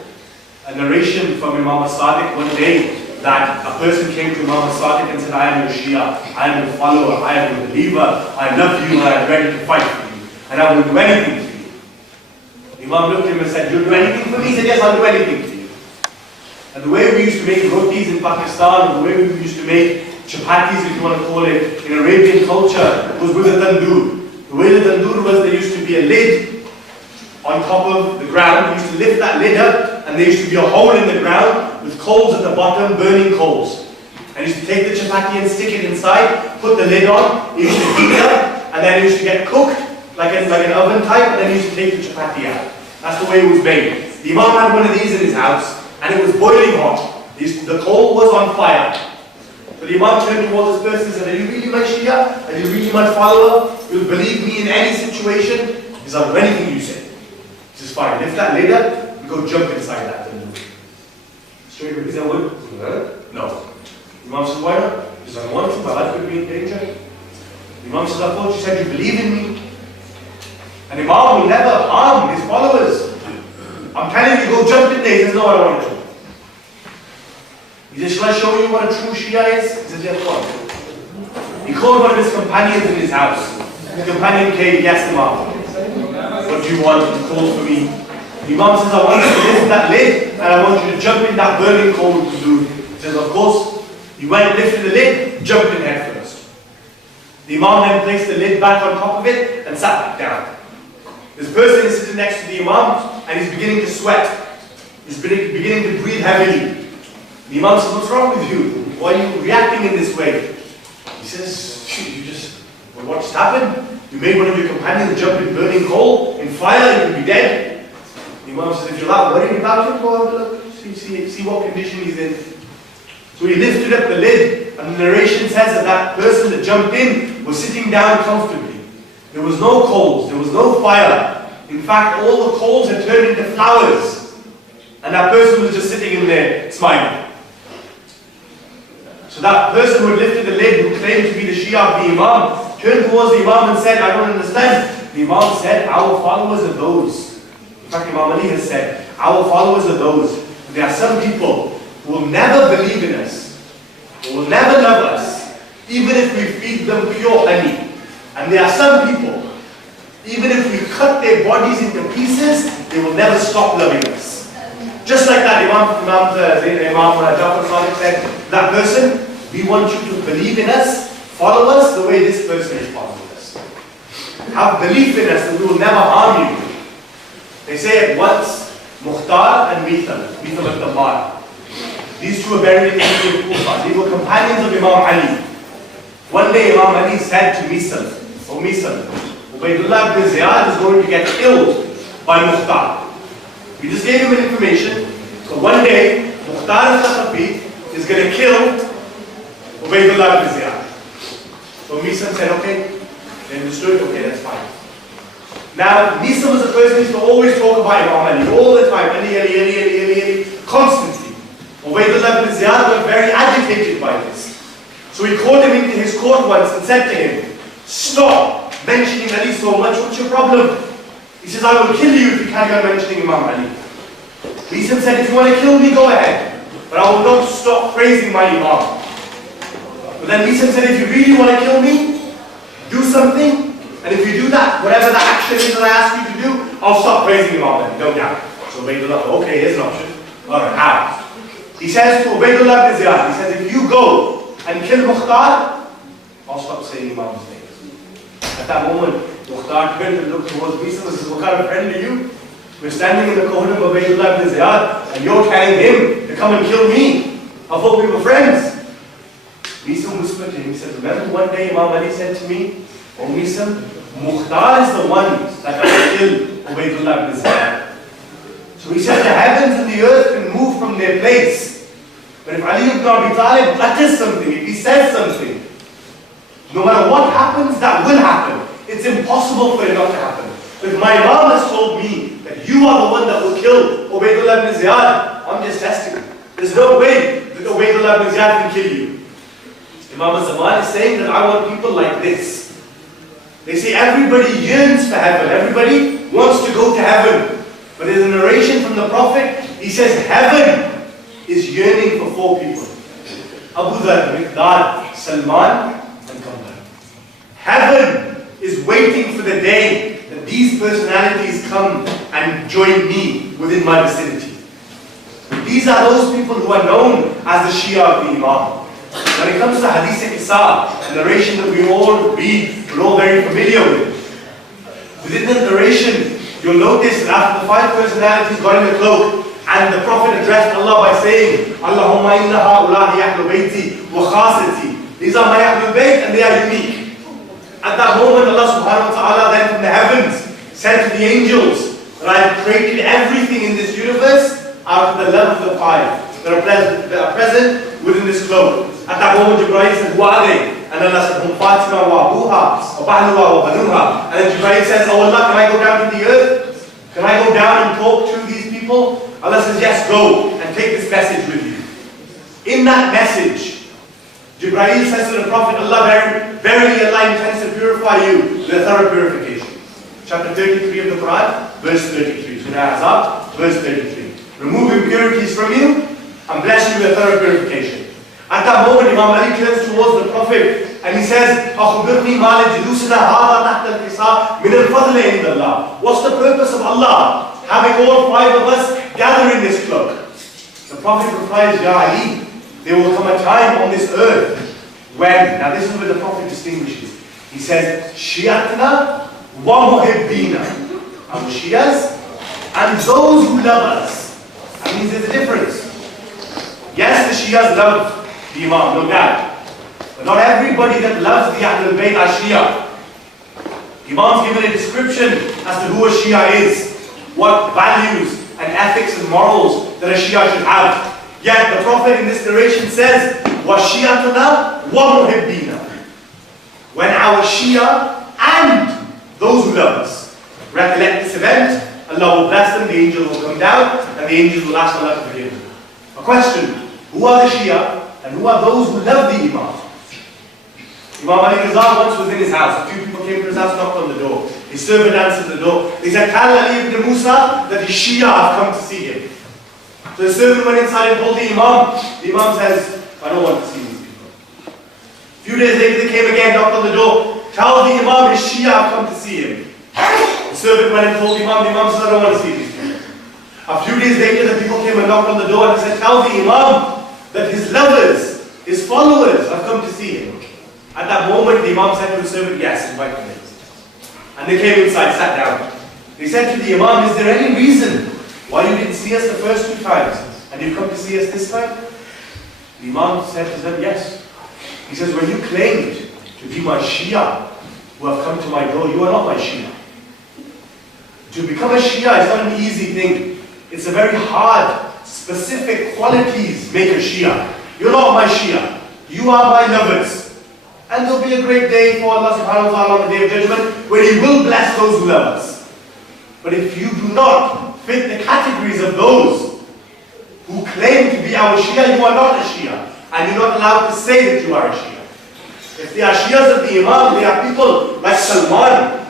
a narration from Imam Sadiq one day that a person came to Imam Sadiq and said, I am your Shia, I am your follower, I am your believer, I love you and I am ready to fight for you, and I will do anything for you. The Imam looked at him and said, you'll do anything for me? He said, yes, I'll do anything for you. And the way we used to make rotis in Pakistan, the way we used to make chapatis, if you want to call it, in Arabian culture, was with a tandoor. The way the tandoor was, there used to be a lid on top of the ground. You used to lift that lid up, and there used to be a hole in the ground with coals at the bottom, burning coals. And you used to take the chapati and stick it inside, put the lid on, it used to heat up, and then it used to get cooked like an oven type, and then you used to take the chapati out. That's the way it was made. The Imam had one of these in his house, and it was boiling hot. The coal was on fire. So the Imam turned towards this person and said, are you really my Shia? Are you really my follower? You'll believe me in any situation? He said, I'll do anything you say. He says, fine, lift that lid up and go jump inside that tandoor. Straight away, he said, what? No. The Imam says, why not? He says, I want to, my life could be in danger. The Imam says, I thought you said you believe in me. An Imam will never harm his followers. I'm telling you, go jump in there. He says, no, I don't want to. He says, shall I show you what a true Shia is? He says, yes, go on. He called one of his companions in his house. The companion came, yes, Imam. What do you want? He called for me. The Imam says, I want you to lift that lid and I want you to jump in that burning coal tandoor. He says, of course. He went, lifted the lid, jumped in head first. The Imam then placed the lid back on top of it and sat back down. This person is sitting next to the Imam and he's beginning to sweat. He's beginning to breathe heavily. The Imam says, what's wrong with you? Why are you reacting in this way? He says, well, what just happened? You made one of your companions jump in burning coal, in fire, you could be dead. The Imam says, if you're not worried about it, go have a look, see what condition he's in. So he lifted up the lid, and the narration says that that person that jumped in was sitting down comfortably. There was no coals, there was no fire. In fact, all the coals had turned into flowers. And that person was just sitting in there, smiling. So that person who had lifted the lid, who claimed to be the Shia of the Imam, turned towards the Imam and said, I don't understand. The Imam said, our followers are those. In fact, Imam Ali has said, our followers are those. And there are some people who will never believe in us, who will never love us, even if we feed them pure honey. And there are some people, even if we cut their bodies into pieces, they will never stop loving us. Just like that, Imam Jafar Sadiq said, that person, we want you to believe in us, follow us the way this person is following us. Have belief in us that we will never harm you. They say it once, Mukhtar and Mithal al-Tammar. These two are buried in the city of Kufa. They were companions of Imam Ali. One day Imam Ali said to Mithal, oh Mithal, Ubaydullah ibn Ziyad is going to get killed by Mukhtar. We just gave him an information. So one day, Mukhtar al-Taqvi is going to kill Ubaydullah ibn Ziyad. So Mithal said, okay. They understood, okay, that's fine. Now, Mithal was a person who used to always talk about Imam Ali, all the time, Ali, constantly. Ubaydullah ibn Ziyad got very agitated by this. So he called him into his court once and said to him, stop mentioning Ali so much, what's your problem? He says, I will kill you if you carry on mentioning Imam Ali. Mithal said, if you want to kill me, go ahead. But I will not stop praising my Imam. But then Mithal said, if you really want to kill me, do something. And if you do that, whatever the action is that I ask you to do, I'll stop praising Imam Ali, no doubt. So Ubaydullah, okay, here's an option. Alright, how? He says to Ubaydullah ibn Ziyad, he says, if you go and kill Mukhtar, I'll stop saying Imam's name. At that moment, Mukhtar turned and looked towards Mithal and says, what kind of friend are you? We're standing in the corner of Ubaydullah ibn Ziyad and you're carrying him to come and kill me. I thought we were friends. Mithal whispered to him, he said, remember one day Imam Ali said to me, oh Mithal, Mukhtar is the one that can kill Ubaydullah ibn Ziyad. So he said, the heavens and the earth can move from their place. But if Ali ibn Abi Talib utters something, if he says something, no matter what happens, that will happen. It's impossible for it not to happen. But if my Imam has told me that you are the one that will kill Ubaydullah ibn Ziyad, I'm just testing you. There's no way that Ubaydullah ibn Ziyad can kill you. Imam al-Zaman is saying that I want people like this. They say everybody yearns for heaven, everybody wants to go to heaven. But in a narration from the Prophet, he says heaven is yearning for 4 people. Abu Dhar, Miqdad, Salman and Kamar. Heaven is waiting for the day that these personalities come and join me within my vicinity. These are those people who are known as the Shia of the Imam. When it comes to Hadith Isa, a narration that we all read, we're all very familiar with. Within the narration, you'll notice that after the 5 personalities got in the cloak, and the Prophet addressed Allah by saying, Allahumma inna ha'ulahi ahlu bayti wa khasati. These are my Ahlul Bayt and they are unique. At that moment, Allah subhanahu wa ta'ala then from the heavens said to the angels that I have created everything in this universe out of the love of the 5 that are present within this cloak. At that moment, Jibreel said, who are they? And Allah said, hum Fatima wa abuha, wa bahluha wa banuha. And then Jibreel says, oh Allah, can I go down to the earth? Can I go down and talk to these people? Allah says, yes, go and take this message with you. In that message, Jibreel says to the Prophet, Allah, verily Allah intends to purify you with a thorough purification. Chapter 33 of the Quran, verse 33. Surah Ahzab, verse 33. Remove impurities from you and bless you with a thorough purification. At that moment, Imam Ali turns towards the Prophet and he says, أخبرني ما لجلوسنا هذا تحت الحصى من الفضل عند الله. What's the purpose of Allah having all 5 of us gather in this cloak? The Prophet replies, Ya Ali, there will come a time on this earth when, now this is where the Prophet distinguishes. He says, Shi'atna wa muhibbina. Our Shias and those who love us. That means there's a difference. Yes, the Shias love the Imam, no doubt. But not everybody that loves the Ahlul Bayt are Shia. The Imam's given a description as to who a Shia is, what values and ethics and morals that a Shia should have. Yet the Prophet in this narration says, وَشِيَةُنَا وَمُحِبِّينَ. When our Shia and those who love us recollect this event, Allah will bless them, the angels will come down, and the angels will ask Allah to forgive them. A question, who are the Shia and who are those who love the Imam? Imam Ali Rizal once was in his house. A few people came to his house, knocked on the door. His servant answered the door. They said, Tell Ali ibn Musa that his Shia have come to see him. So the servant went inside and told the Imam. The Imam says, I don't want to see these people. A few days later they came again, knocked on the door. Tell the Imam his Shia have come to see him. The servant went and told the Imam says, I don't want to see these people. A few days later the people came and knocked on the door and said, Tell the Imam that his lovers, his followers have come to see him. At that moment, the Imam said to the servant, yes, invite them in. And they came inside, sat down. They said to the Imam, is there any reason why you didn't see us the first 2 times and you've come to see us this time? The Imam said to them, yes. He says, when you claimed to be my Shia who have come to my door, you are not my Shia. To become a Shia is not an easy thing. It's a very hard, specific qualities make a Shia. You're not my Shia. You are my lovers. And there will be a great day for Allah subhanahu wa ta'ala on the day of judgment where He will bless those who love us. But if you do not fit the categories of those who claim to be our Shia, you are not a Shia. And you're not allowed to say that you are a Shia. If they are Shias of the Imam, they are people like Salman,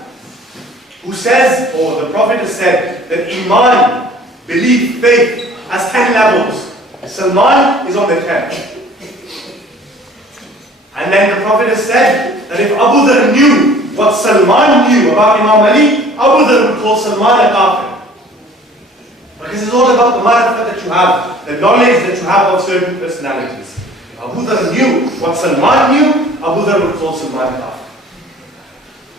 who says, or the Prophet has said, that Iman, belief, faith, has 10 levels. Salman is on the 10th. And then the Prophet has said that if Abu Dhar knew what Salman knew about Imam Ali, Abu Dhar would call Salman a kafir. Because it's all about the ma'rifah that you have, the knowledge that you have of certain personalities. If Abu Dhar knew what Salman knew, Abu Dhar would call Salman a kafir.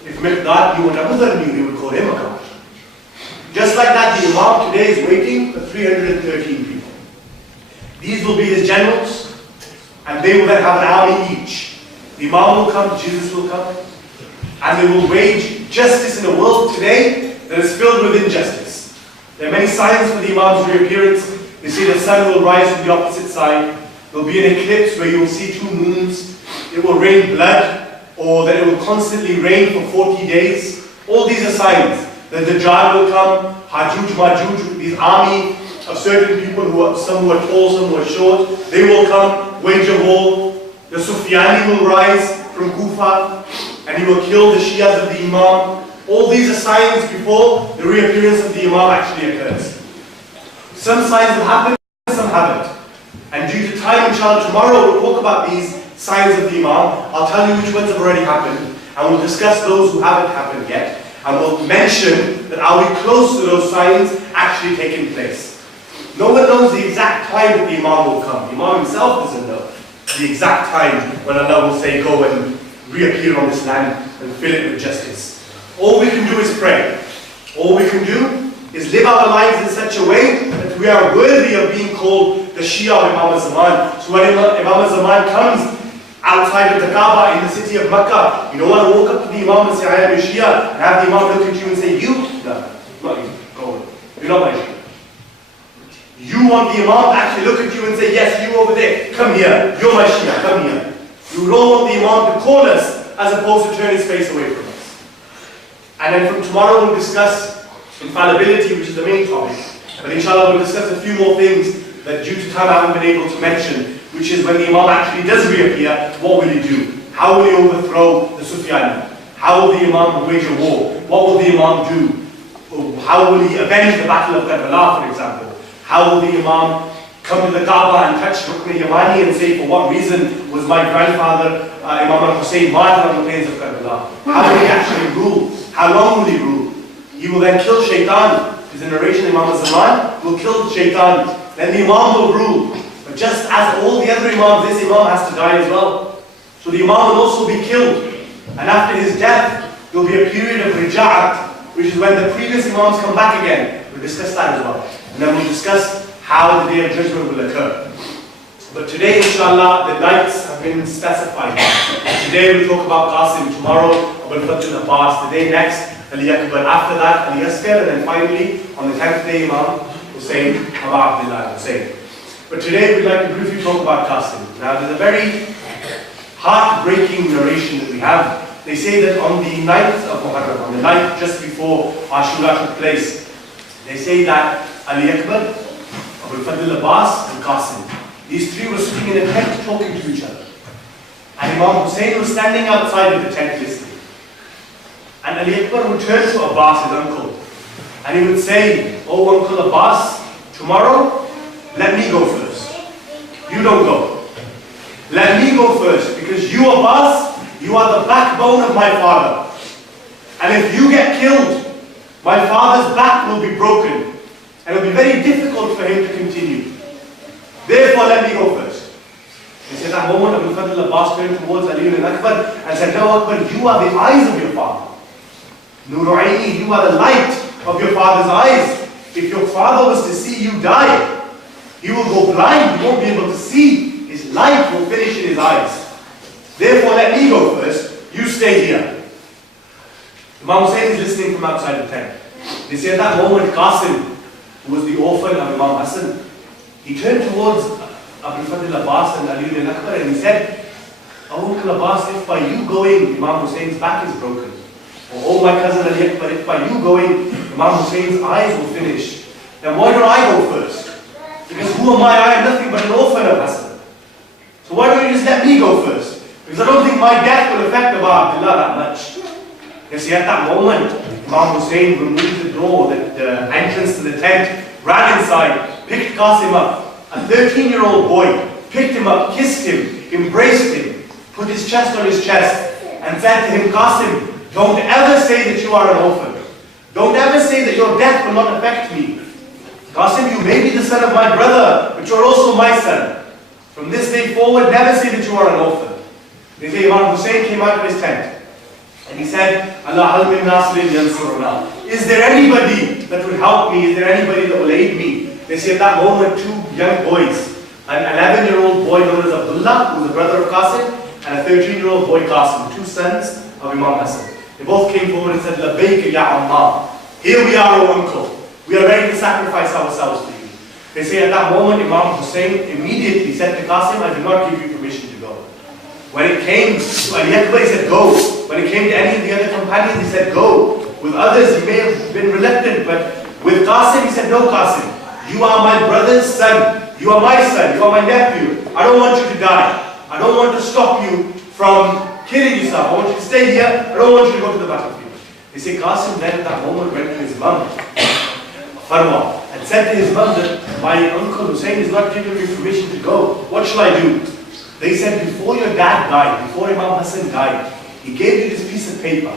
If Miqdad knew what Abu Dhar knew, he would call him a kafir. Just like that, the Imam today is waiting for 313 people. These will be his generals, and they will then have an army each. The Imam will come, Jesus will come, and they will wage justice in a world today that is filled with injustice. There are many signs for the Imam's reappearance. They say the sun will rise from the opposite side. There will be an eclipse where you will see 2 moons. It will rain blood, or that it will constantly rain for 40 days. All these are signs. The Dajjal will come, Hajuj, Majuj, these army of certain people, some who are tall, some who are short. They will come, wage a war. The Sufyani will rise from Kufa and he will kill the Shias of the Imam. All these are signs before the reappearance of the Imam actually occurs. Some signs have happened, some haven't. And due to time, inshallah, tomorrow we'll talk about these signs of the Imam. I'll tell you which ones have already happened, and we'll discuss those who haven't happened yet. And we'll mention that are we close to those signs actually taking place. No one knows the exact time that the Imam will come. The Imam himself doesn't know the exact time when Allah will say, go and reappear on this land and fill it with justice. All we can do is pray. All we can do is live our lives in such a way that we are worthy of being called the Shia of Imam al-Zaman. So when Imam al-Zaman comes outside of the Kaaba in the city of Makkah, you don't want to walk up to the Imam and say, I am a Shia, and have the Imam look at you and say, you? No, not you. Go on. You're not my Shia. You want the Imam to actually look at you and say, yes, you over there, come here. You're my Shia, come here. You don't want the Imam to call us as opposed to turn his face away from us. And then from tomorrow we'll discuss infallibility, which is the main topic. But inshallah we'll discuss a few more things that due to time I haven't been able to mention, which is when the Imam actually does reappear, what will he do? How will he overthrow the Sufyani? How will the Imam wage a war? What will the Imam do? How will he avenge the battle of Karbala, for example? How will the Imam come to the Kaaba and touch Rukn Yamani and say, for what reason was my grandfather Imam al-Hussein martyred on the plains of Karbala? How will he actually rule? How long will he rule? He will then kill Shaitan. There's a narration, Imam al-Zaman will kill Shaitan. Then the Imam will rule. But just as all the other Imams, this Imam has to die as well. So the Imam will also be killed. And after his death, there will be a period of Rija'at, which is when the previous Imams come back again. We'll discuss that as well. And then we'll discuss how the Day of Judgment will occur. But today, inshallah, the nights have been specified. Today we'll talk about Qasim, tomorrow Abul Fatul Abbas, the day next, Ali Akbar, after that, Ali Asghar, and then finally, on the 10th day, Imam Hussein, Abu Abdullah Hussein. But today we'd like to briefly talk about Qasim. Now there's a very heartbreaking narration that we have. They say that on the 9th of Muharram, on the night just before Ashura took place, they say that Ali Akbar, Abul Fadl Abbas and Qasim, these three were sitting in a tent talking to each other. And Imam Hussein was standing outside of the tent listening. And Ali Akbar would turn to Abbas, his uncle, and he would say, oh Uncle Abbas, tomorrow, let me go first. You don't go. Let me go first, because you, Abbas, you are the backbone of my father. And if you get killed, my father's back will be broken. And it will be very difficult for him to continue. Therefore, let me go first. He said, that moment, Abul Fadl Abbas turned towards Ali ibn Akbar and said, no, Akbar, you are the eyes of your father. Nuraini, you are the light of your father's eyes. If your father was to see you die, he will go blind, he won't be able to see. His light will finish in his eyes. Therefore, let me go first. You stay here. Imam Hussein is listening from outside the tent. They say at that moment, Qasim, who was the orphan of Imam Hassan, he turned towards Abul Fadl Abbas and Ali ibn Akbar and he said, oh Uncle Abbas, if by you going, Imam Hussein's back is broken. Or oh my cousin Ali Akbar, if by you going, Imam Hussein's eyes will finish, then why don't I go first? Because who am I? I am nothing but an orphan of Hassan. So why don't you just let me go first? Because I don't think my death will affect Abu Abdullah that much. You see, at that moment, Imam Hussein removed the door, the entrance to the tent, ran inside, picked Qasim up, a 13-year-old boy, picked him up, kissed him, embraced him, put his chest on his chest, and said to him, Qasim, don't ever say that you are an orphan. Don't ever say that your death will not affect me. Qasim, you may be the son of my brother, but you're also my son. From this day forward, never say that you are an orphan. They say Imam Hussein came out of his tent, and he said, Allah hal min nasirin yansuruna. Is there anybody that will help me? Is there anybody that will aid me? They say at that moment, two young boys, an 11-year-old boy known as Abdullah, who was the brother of Qasim, and a 13-year-old boy Qasim, two sons of Imam Hassan. They both came forward and said, Labbaik ya Amma. Here we are, O uncle. We are ready to sacrifice ourselves for you. They say at that moment, Imam Hussein immediately said to Qasim, I do not give you permission to go. When it came to Ali Akbar, he said, go. When it came to any of the other companions, he said, go. With others, he may have been reluctant, but with Qasim, he said, no, Qasim. You are my brother's son. You are my son. You are my nephew. I don't want you to die. I don't want to stop you from killing yourself. I want you to stay here. I don't want you to go to the battlefield. They say Qasim then at that moment went to his mum, Farwa, and said to his mum that my uncle Hussein is not giving me permission to go. What shall I do? They said before your dad died, before Imam Hassan died, he gave you this piece of paper.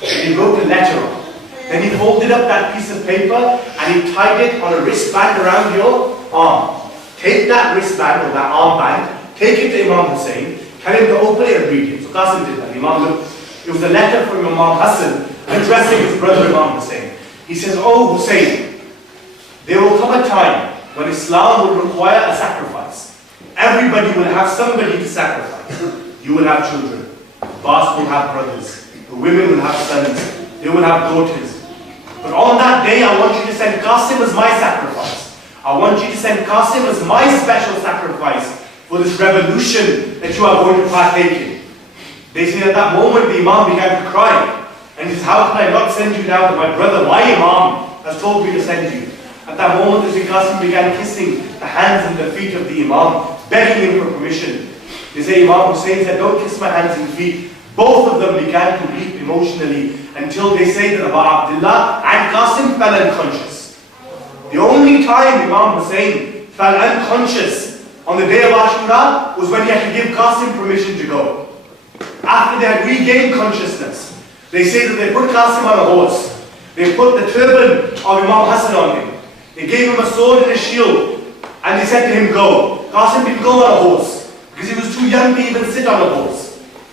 And he wrote a letter on it. Then he folded up that piece of paper and he tied it on a wristband around your arm. Take that wristband or that armband, take it to Imam Hussein, tell him to open it and read it. So Qasim did that. Imam looked. It was a letter from Imam Hassan addressing his brother Imam Hussein. He says, "Oh Hussein, there will come a time when Islam will require a sacrifice. Everybody will have somebody to sacrifice. You will have children. Abbas will have brothers. The women will have sons. They will have daughters. But on that day, I want you to send Qasim as my sacrifice. I want you to send Qasim as my special sacrifice for this revolution that you are going to partake in." They say at that moment the Imam began to cry. And he says, "How can I not send you now to my brother? My Imam has told me to send you." At that moment, the Qasim began kissing the hands and the feet of the Imam, begging him for permission. They say Imam Hussein said, "Don't kiss my hands and feet." Both of them began to weep emotionally until they say that Abu Abdullah and Qasim fell unconscious. The only time Imam Hussein fell unconscious on the day of Ashura was when he had to give Qasim permission to go. After they had regained consciousness, they say that they put Qasim on a horse. They put the turban of Imam Hassan on him. They gave him a sword and a shield. And they said to him, "Go." Qasim didn't go on a horse because he was too young to even sit on a horse.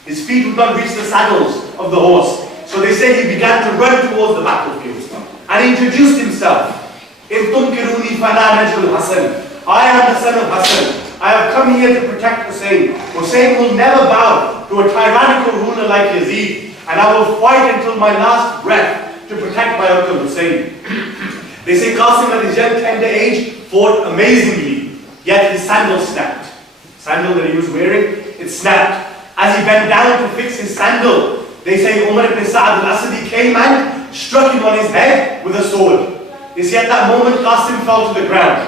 His feet would not reach the saddles of the horse. So they say he began to run towards the battlefield. And he introduced himself. "In Tumkiruni fana Najul Hassan." I am the son of Hassan. I have come here to protect Hussein. Hussein will never bow to a tyrannical ruler like Yazid. And I will fight until my last breath to protect my uncle Hussein. They say Qasim at his young tender age fought amazingly. Yet his sandal snapped. Sandal that he was wearing, it snapped. As he bent down to fix his sandal, they say Umar ibn Sa'ad al-Asadi came and struck him on his head with a sword. They say at that moment Qasim fell to the ground.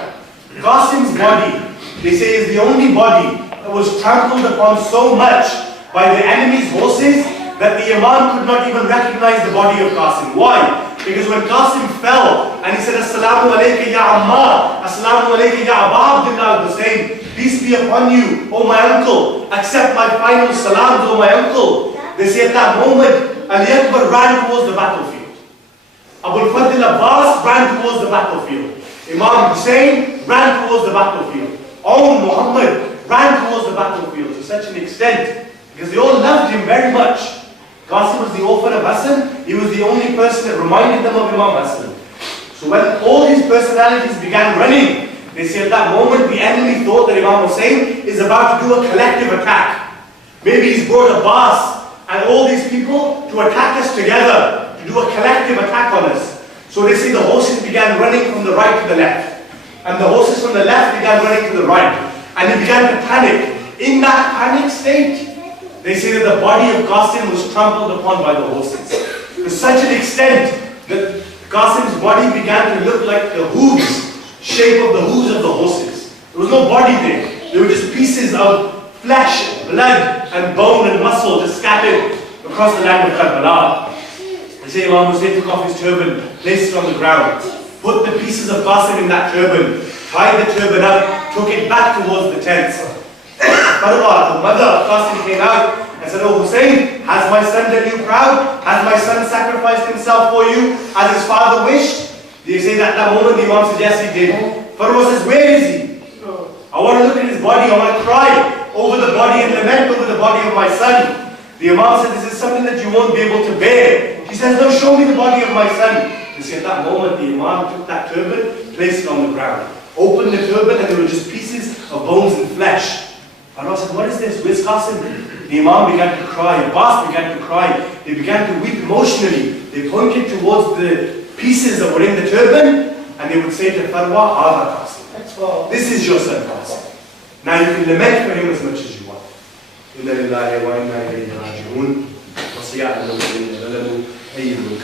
Qasim's body, they say, is the only body that was trampled upon so much by the enemy's horses that the Imam could not even recognize the body of Qasim. Why? Because when Qasim fell and he said, "Assalamu alayka ya Amma, Assalamu alayka ya Abu Abdullah al-Hussein, peace be upon you, O my uncle, accept my final salams, O my uncle." They say at that moment, Ali Akbar ran towards the battlefield. Abu Fadl Abbas ran towards the battlefield. Imam Hussein ran towards the battlefield. Muhammad ran towards the battlefield to such an extent because they all loved him very much. Qasim was the orphan of Hassan. He was the only person that reminded them of Imam Hassan. So when all these personalities began running, they say at that moment the enemy thought that Imam Hussein is about to do a collective attack. Maybe he's brought Abbas and all these people to attack us together, to do a collective attack on us. So they say the horses began running from the right to the left. And the horses from the left began running to the right. And they began to panic. In that panic state, they say that the body of Qasim was trampled upon by the horses. To such an extent that Qasim's body began to look like the hooves, shape of the hooves of the horses. There was no body there. They were just pieces of flesh, blood, and bone and muscle just scattered across the land of Karbala. They say Imam Hussein took off his turban, placed it on the ground, put the pieces of Qasim in that turban, tied the turban up, took it back towards the tents. Farwa, the mother of Qasim, came out and said, "Oh Hussein, has my son done you proud? Has my son sacrificed himself for you as his father wished?" They say that at that moment the Imam said, "Yes, he did." Farwa says, "Where is he? I want to look at his body, I want to cry over the body and lament over the body of my son." The Imam said, "This is something that you won't be able to bear." She says, "No, show me the body of my son." You see, at that moment the Imam took that turban, placed it on the ground, opened the turban, and there were just pieces of bones and flesh. Farwa said, "What is this? Where's Qasim?" The Imam began to cry, Abbas began to cry, they began to weep emotionally. They pointed towards the pieces that were in the turban, and they would say to Farwa, "Hada Qasim. This is your son Qasim. Now you can lament for him as much as you want." Inna lillahi wa inna ilayhi raji'un. Wa siya'lamu alladhina zalamu ayyuhum